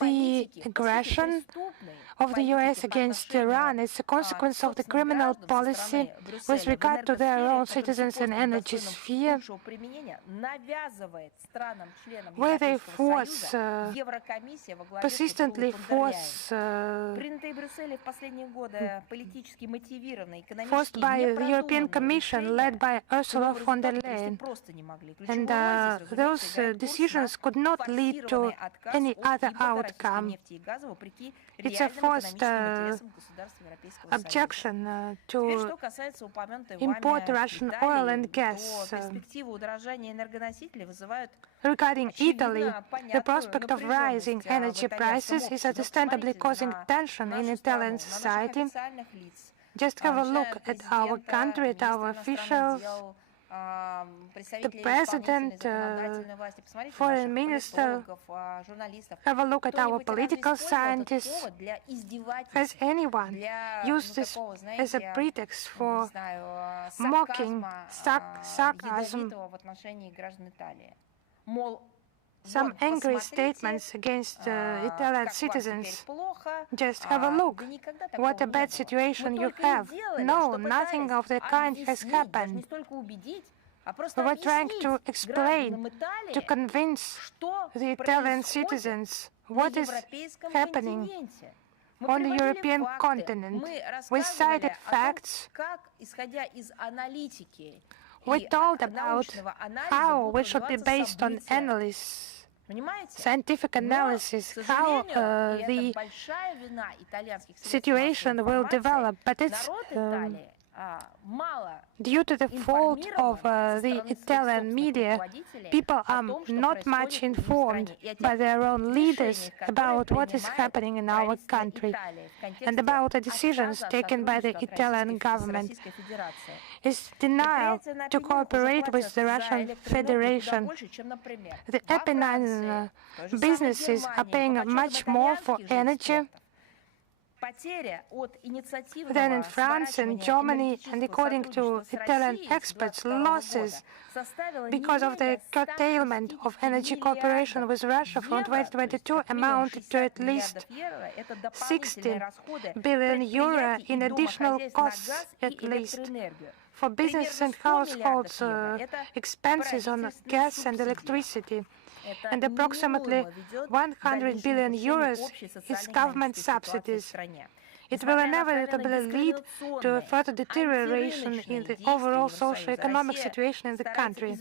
the aggression of the US against Iran. It's a consequence of the criminal policy with regard to their own citizens and energy sphere, where they persistently forced by the European Commission led by Ursula von der Leyen. And those decisions could not lead to any other outcome. It's a forced objection to import Russian oil and gas. Regarding Italy, the prospect of rising energy prices is understandably causing tension in Italian society. Just have a look at our country, at our officials, the president, foreign minister. Have a look at our political scientists. Has anyone used this as a pretext for mocking, sarcasm, some angry statements against Italian citizens? Just have a look. What a bad situation you have. No, nothing of the kind has happened. We were trying to explain, to convince the Italian citizens what is happening on the European continent. We cited facts. We told about how we should be based on analysis, scientific analysis, how the situation will develop, but it's due to the fault of the Italian media. People are not much informed by their own leaders about what is happening in our country and about the decisions taken by the Italian government. It's denial to cooperate with the Russian Federation. The Apennine businesses are paying much more for energy Then in France and Germany, and according to Italian experts, losses because of the curtailment of energy cooperation with Russia from 2022 amounted to at least 16 billion euro in additional costs, at least. For business and households, expenses on gas and electricity, and approximately 100 billion euros is government subsidies. It will inevitably lead to a further deterioration in the overall socio-economic situation in the country.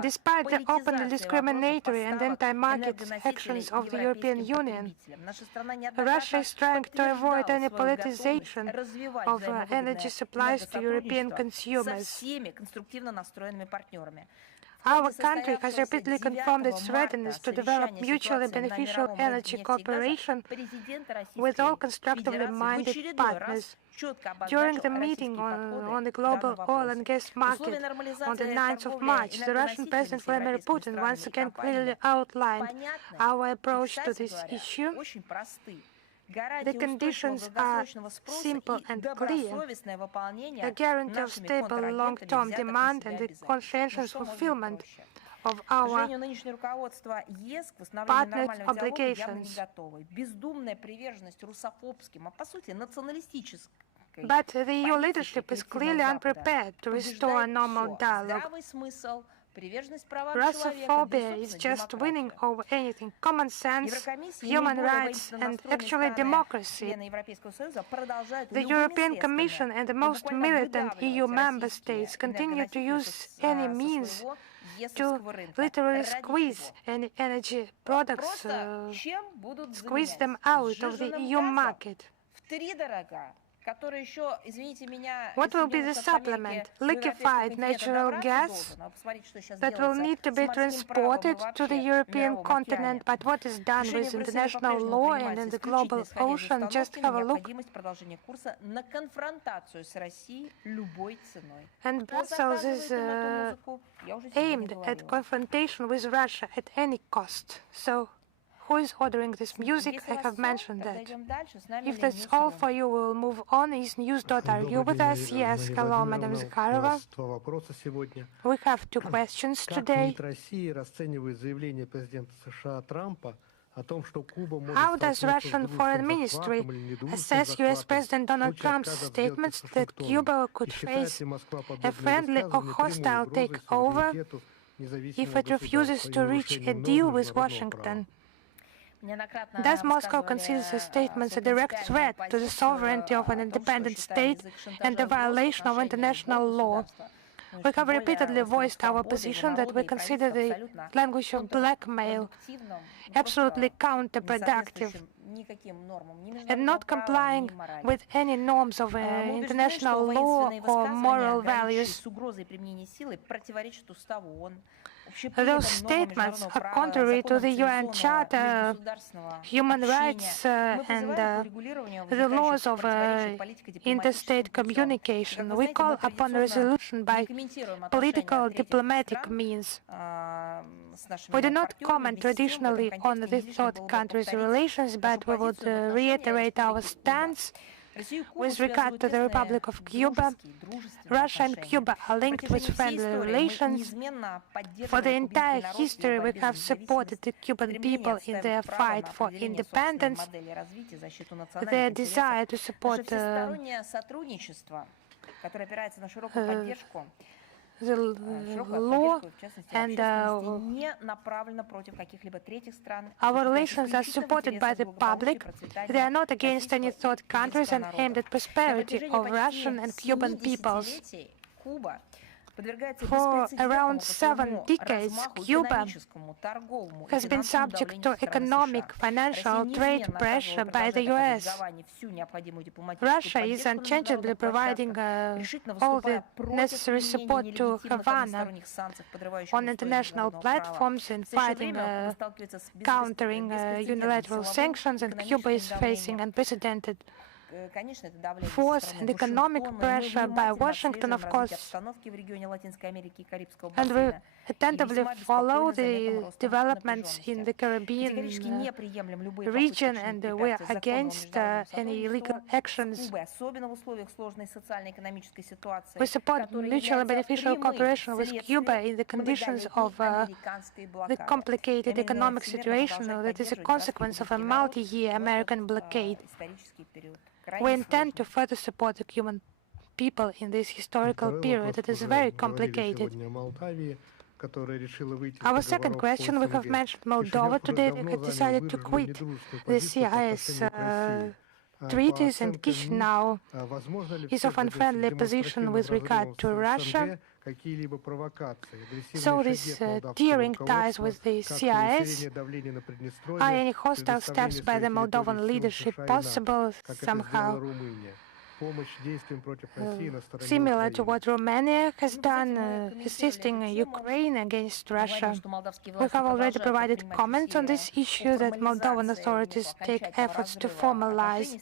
Despite the openly discriminatory and anti-market actions of the European Union, Russia is trying to avoid any politicization of energy supplies to European consumers. Our country has repeatedly confirmed its readiness to develop mutually beneficial energy cooperation with all constructively minded partners. During the meeting on the global oil and gas market on the 9th of March, the Russian President Vladimir Putin once again clearly outlined our approach to this issue. The conditions are simple and clear: a guarantee of stable long-term demand and the conscientious fulfillment of our partners' obligations. But the EU leadership is clearly unprepared to restore a normal dialogue. Russophobia is just winning over anything: common sense, human rights, and actually democracy. The European Commission and the most militant EU member states continue to use any means to literally squeeze any energy products, squeeze them out of the EU market. What will be the supplement? Liquefied natural gas that will need to be transported to the European continent. But what is done with international law and in the global ocean? Just have a look. And Brussels is aimed at confrontation with Russia at any cost. So who is ordering this music? I have mentioned that. If that's all for you, we'll move on. Is news.ru with us? Yes. Hello, Madam Zahárova. We have two questions today. How does Russian Foreign Ministry assess US President Donald Trump's statements that Cuba could face a friendly or hostile takeover if it refuses to reach a deal with Washington? Does Moscow consider the statements a direct threat to the sovereignty of an independent state and a violation of international law? We have repeatedly voiced our position that we consider the language of blackmail absolutely counterproductive and not complying with any norms of international law or moral values. Those statements are contrary to the UN Charter, human rights, and the laws of interstate communication. We call upon resolution by political diplomatic means. We do not comment traditionally on the third countries' relations, but we would reiterate our stance with regard to the Republic of Cuba. Russia and Cuba are linked with friendly relations. For the entire history, we have supported the Cuban people in their fight for independence, their desire to support the law, and our relations are supported by the public. They are not against any third countries and aimed at prosperity of Russian and Cuban peoples. For around 7 decades, Cuba has been subject to economic, financial, trade pressure by the US. Russia is unchangeably providing all the necessary support to Havana on international platforms in fighting, countering unilateral sanctions, and Cuba is facing unprecedented force and economic pressure by Washington, of course, and we attentively follow the developments in the Caribbean region, and we are against any illegal actions. We support mutually beneficial cooperation with Cuba in the conditions of the complicated economic situation that is a consequence of a multi-year American blockade. We intend to further support the Cuban people in this historical period that is very complicated. Our second question, we have mentioned Moldova today. They have decided to quit the CIS treaties, and Chisinau is of unfriendly position with regard to Russia. So these tearing ties with the CIS, are any hostile steps by the Moldovan leadership possible somehow? Similar to what Romania has done, assisting Ukraine against Russia. We have already provided comments on this issue that Moldovan authorities take efforts to formalize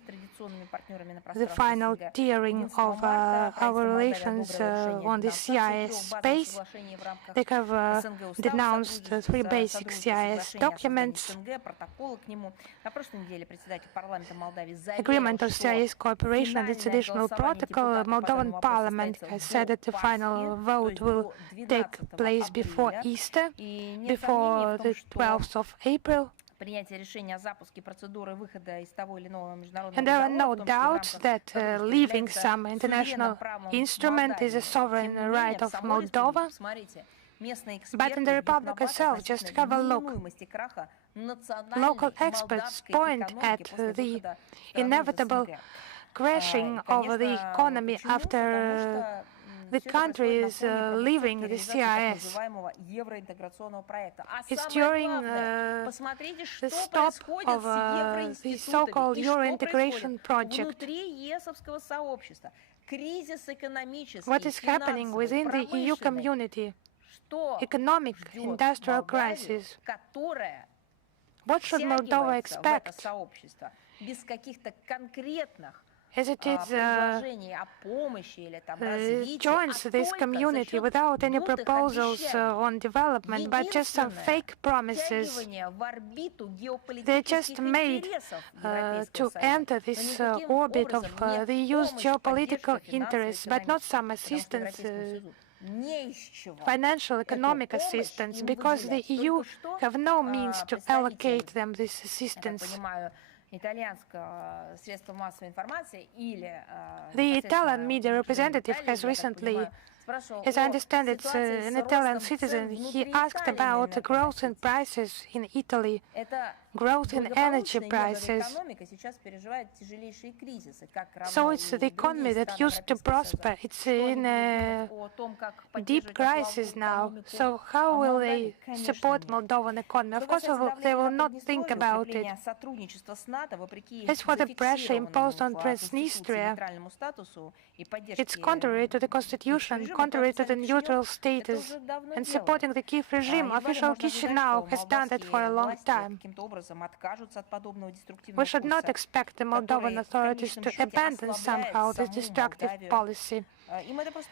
the final tiering of our relations on the CIS space. They have denounced 3 basic CIS documents. Agreement of CIS cooperation and its additional protocol. Moldovan parliament has said that the final vote will take place before Easter, before the 12th of April. And there are no doubts that leaving some international instrument is a sovereign right of Moldova. But in the Republic itself, just have a look. Local experts point at the inevitable crashing of the economy after the country is leaving the CIS. It's during the stop of the so-called Euro integration project. What is happening within the EU community? Economic, industrial crisis. What should Moldova expect? As it is joins this community without any proposals on development, but just some fake promises. They're just made to enter this orbit of the EU's geopolitical interests, but not some assistance, financial, economic assistance, because the EU have no means to allocate them this assistance. The Italian media representative has recently, as I understand it's an Italian citizen, he asked about the growth in prices in Italy, growth in energy prices. So it's the economy that used to prosper. It's in a deep crisis now. So how will they support Moldovan economy? Of course, they will not think about it. As for the pressure imposed on Transnistria, it's contrary to the constitution, contrary to the neutral status, and supporting the Kiev regime. Official Chisinau has done that for a long time. We should not expect the Moldovan authorities to abandon somehow this destructive policy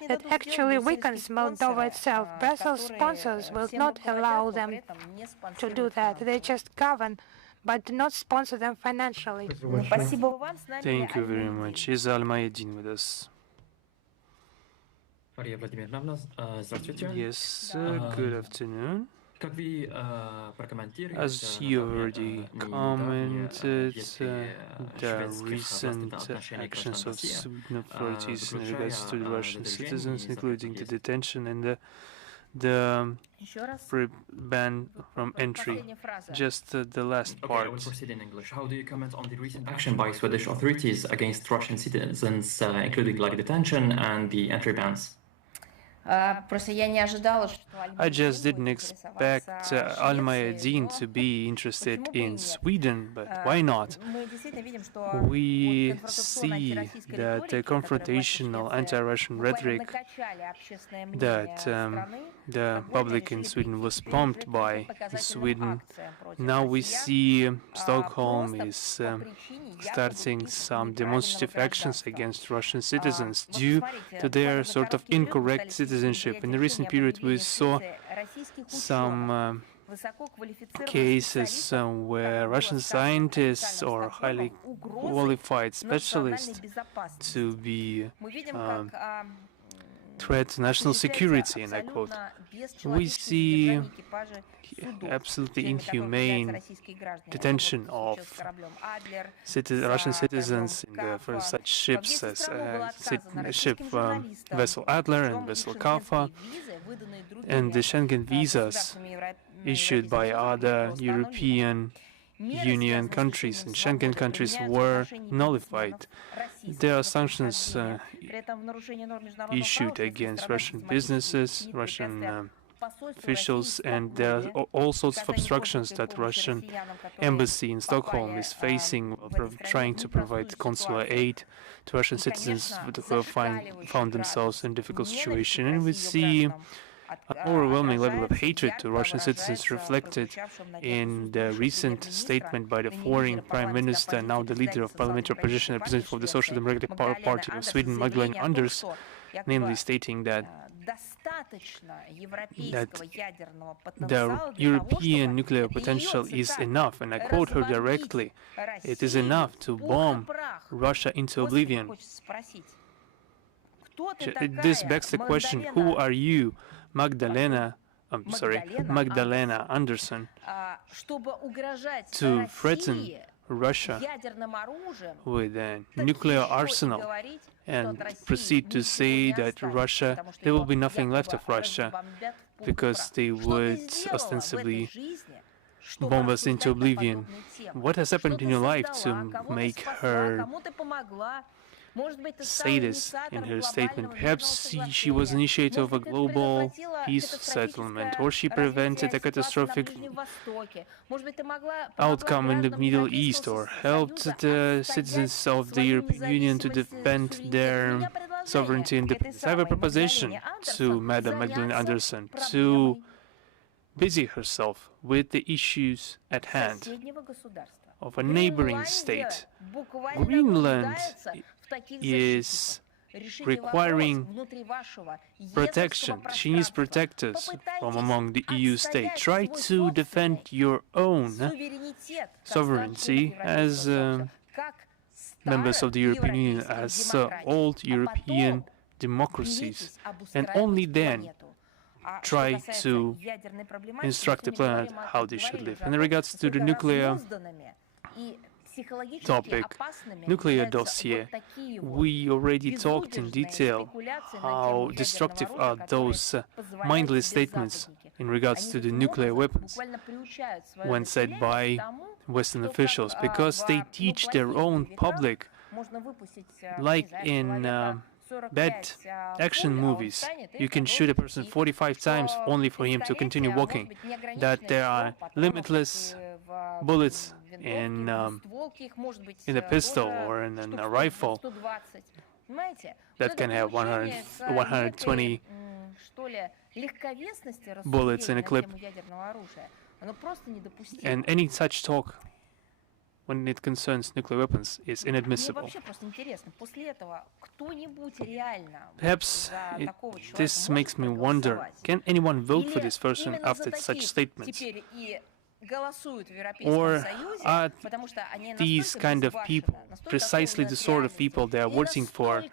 that actually weakens Moldova itself. Brussels sponsors will not allow them to do that. They just govern, but do not sponsor them financially. Thank you very much. Is Al-Mayadin with us? Yes, good afternoon. As you already commented, the recent actions of Sweden authorities in regards to the Russian citizens, including the detention and the ban from entry. Just the last part. How do you comment on the recent action by Swedish authorities against Russian citizens, including like detention and the entry bans? I just didn't expect Al-Mayadeen to be interested in Sweden, but why not? We see that the confrontational anti-Russian rhetoric that the public in Sweden was pumped by Sweden. Now we see Stockholm is starting some demonstrative actions against Russian citizens due to their sort of incorrect citizenship. In the recent period, we saw some cases where Russian scientists or highly qualified specialists to be threat to national security, and I quote. We see absolutely inhumane detention of Russian citizens for such ships as vessel Adler and vessel Kaffa, and the Schengen visas issued by other European Union countries and Schengen countries were nullified. There are sanctions issued against Russian businesses, Russian officials, and there are all sorts of obstructions that Russian embassy in Stockholm is facing, trying to provide consular aid to Russian citizens who found themselves in a difficult situation. And we see an overwhelming level of hatred to Russian citizens reflected in the recent statement by the foreign Prime Minister, now the leader of parliamentary opposition, representative of the Social Democratic Party of Sweden, Magdalena Anders, namely stating that the European nuclear potential is enough, and I quote her directly, "It is enough to bomb Russia into oblivion." This begs the question, who are you, Magdalena Andersson, to threaten Russia with a nuclear arsenal and proceed to say that there will be nothing left of Russia because they would ostensibly bomb us into oblivion? What has happened in your life to make her say this in her statement? Perhaps she was initiator of a global peace settlement, or she prevented a catastrophic outcome in the Middle East, or helped the citizens of the European Union to defend their sovereignty and independence. I have a proposition to Madam Magdalena Andersson to busy herself with the issues at hand of a neighboring state. Greenland is requiring protection. She needs protectors from among the EU states. Try to defend your own sovereignty as members of the European Union, as old European democracies, and only then try to instruct the planet how they should live. In regards to the nuclear topic, nuclear dossier, we already talked in detail how destructive are those mindless statements in regards to the nuclear weapons when said by Western officials, because they teach their own public, like in bad action movies, you can shoot a person 45 times only for him to continue walking, that there are limitless bullets in a pistol or in a rifle that can have 120 bullets in a clip. And any such talk when it concerns nuclear weapons is inadmissible. Perhaps this makes me wonder, can anyone vote for this person after such statements? Or are these kind of people precisely the sort of people they are voting for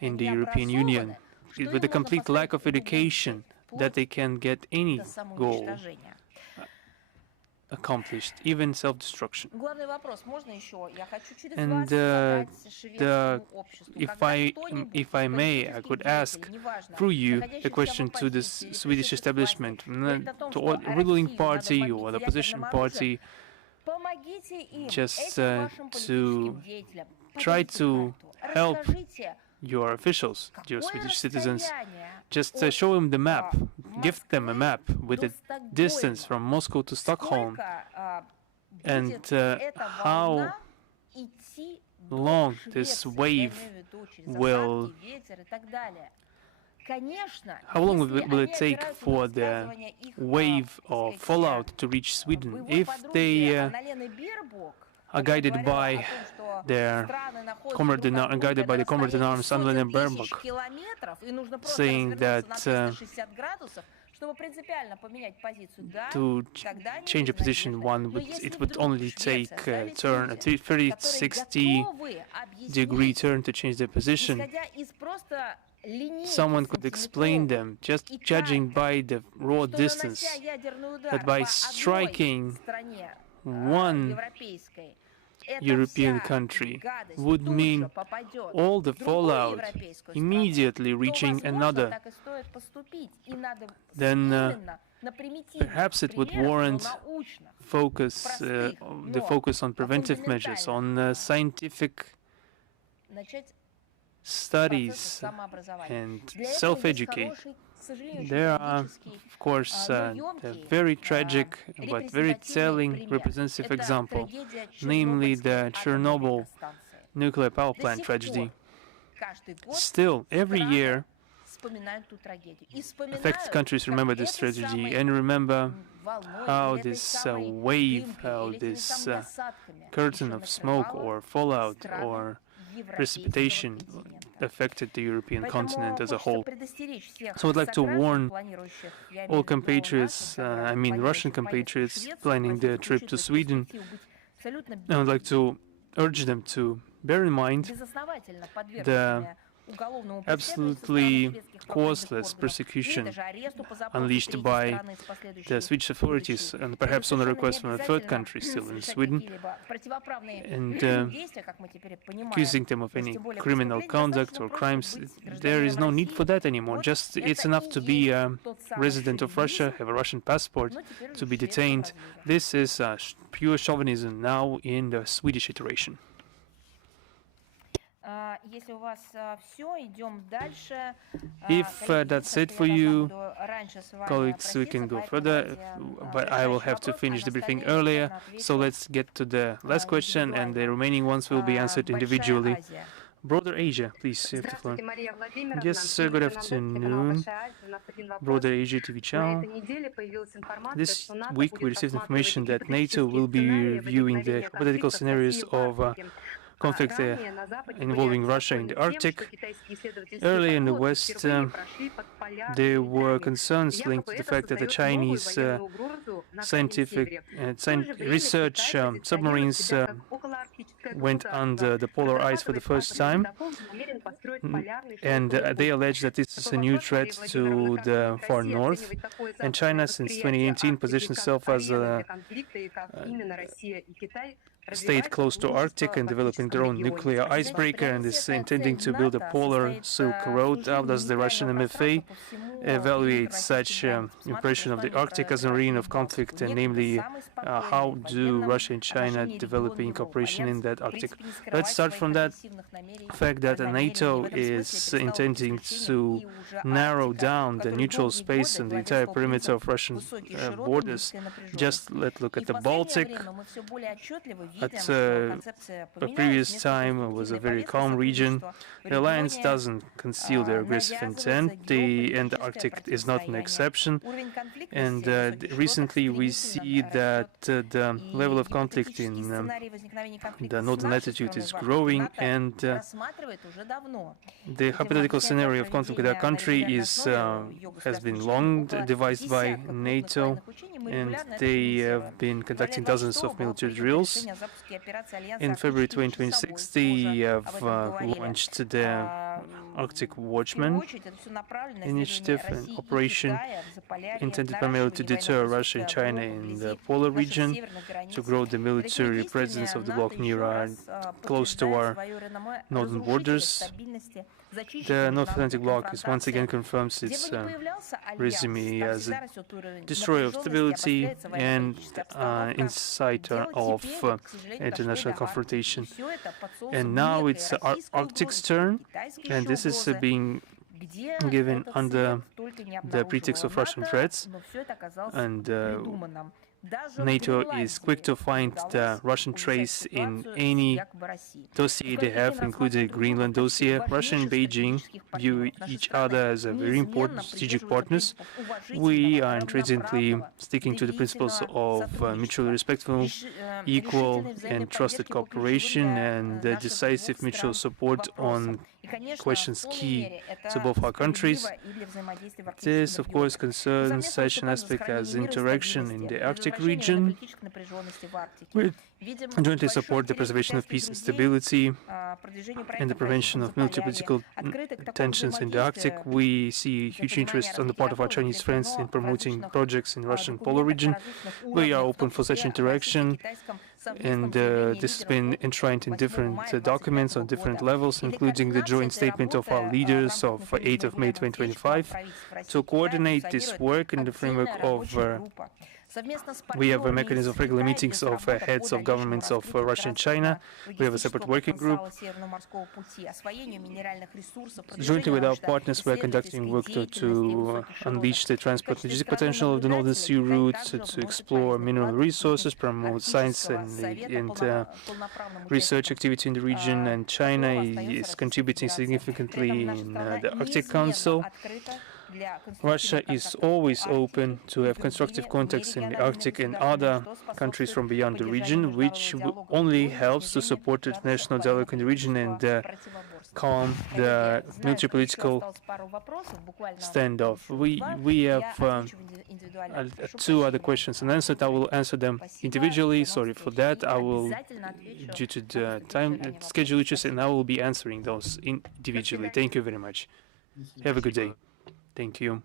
in the European Union, with a complete lack of education that they can get any goal accomplished, even self-destruction? And if I may, I could ask through you a question to the Swedish establishment, to the ruling party or the opposition party, just to try to help your officials, your Swedish citizens, just show him the map, give them a map with the distance from Moscow to Stockholm, and how long this wave will, how long will it take for the wave of fallout to reach Sweden? If they are guided by their guided by the comrade in arms Annalena Baerbock, saying that to change a position, it would only take a turn, a 360-degree turn to change their position. Someone could explain them, just judging by the raw distance, that by striking one European country would mean all the fallout immediately reaching another. Then perhaps it would warrant the focus on preventive measures, on scientific studies and self-education. There are, of course, a very tragic but very telling representative example, namely the Chernobyl nuclear power plant tragedy. Still, every year, affected countries remember this tragedy and remember how this wave, how this curtain of smoke or fallout or precipitation affected the European continent as a whole. So I'd like to warn all compatriots, I mean Russian compatriots planning their trip to Sweden, I would like to urge them to bear in mind the absolutely causeless persecution unleashed by the Swedish authorities, and perhaps on a request from a third country still in Sweden, and accusing them of any criminal conduct or crimes. There is no need for that anymore. Just it's enough to be a resident of Russia, have a Russian passport, to be detained. This is pure chauvinism now in the Swedish iteration. If that's it for you, colleagues, we can go further, but I will have to finish the briefing earlier, so let's get to the last question, and the remaining ones will be answered individually. Broader Asia, please, you have the floor. Yes, good afternoon. Broader Asia TV channel. This week we received information that NATO will be reviewing the hypothetical scenarios of conflict involving Russia in the Arctic. Earlier in the West, there were concerns linked to the fact that the Chinese scientific research submarines went under the polar ice for the first time, and they allege that this is a new threat to the far north. And China, since 2018, positioned itself as a state close to Arctic and developing their own nuclear icebreaker, and is intending to build a polar Silk Road. How does the Russian MFA evaluate such impression of the Arctic as a arena of conflict, and namely how do Russia and China developing cooperation in that Arctic? Let's start from that fact that NATO is intending to narrow down the neutral space and the entire perimeter of Russian borders. Just let's look at the Baltic. At a previous time, it was a very calm region. The alliance doesn't conceal their aggressive intent, and the Arctic is not an exception. And recently we see that the level of conflict in the northern latitude is growing, and the hypothetical scenario of conflict with our country has been long devised by NATO, and they have been conducting dozens of military drills. In February 2026, they have launched the Arctic Watchman initiative, an operation intended primarily to deter Russia and China in the polar region, to grow the military presence of the bloc close to our northern borders. The North Atlantic Bloc is once again confirms its resume as a destroyer of stability and inciter of international confrontation. And now it's Arctic's turn, and this is being given under the pretext of Russian threats, and NATO is quick to find the Russian trace in any dossier they have, including the Greenland dossier. Russia and Beijing view each other as a very important strategic partners. We are intrinsigently sticking to the principles of mutually respectful, equal and trusted cooperation and decisive mutual support on questions key to both our countries. This, of course, concerns such an aspect as interaction in the Arctic region. We jointly support the preservation of peace and stability and the prevention of military political tensions in the Arctic. We see huge interest on the part of our Chinese friends in promoting projects in the Russian polar region. We are open for such interaction, and this has been enshrined in different documents on different levels, including the joint statement of our leaders of 8th of May 2025. To coordinate this work in the framework of we have a mechanism of regular meetings of heads of governments of Russia and China. We have a separate working group. Jointly with our partners, we are conducting work to unleash the transport logistic potential of the Northern Sea route, to explore mineral resources, promote science and research activity in the region. And China is contributing significantly in the Arctic Council. Russia is always open to have constructive contacts in the Arctic and other countries from beyond the region, which only helps to support the international dialogue in the region and calm the military political standoff. We have two other questions unanswered. I will answer them individually. Sorry for that. I will, due to the time schedule issues, and I will be answering those individually. Thank you very much. Have a good day. Thank you.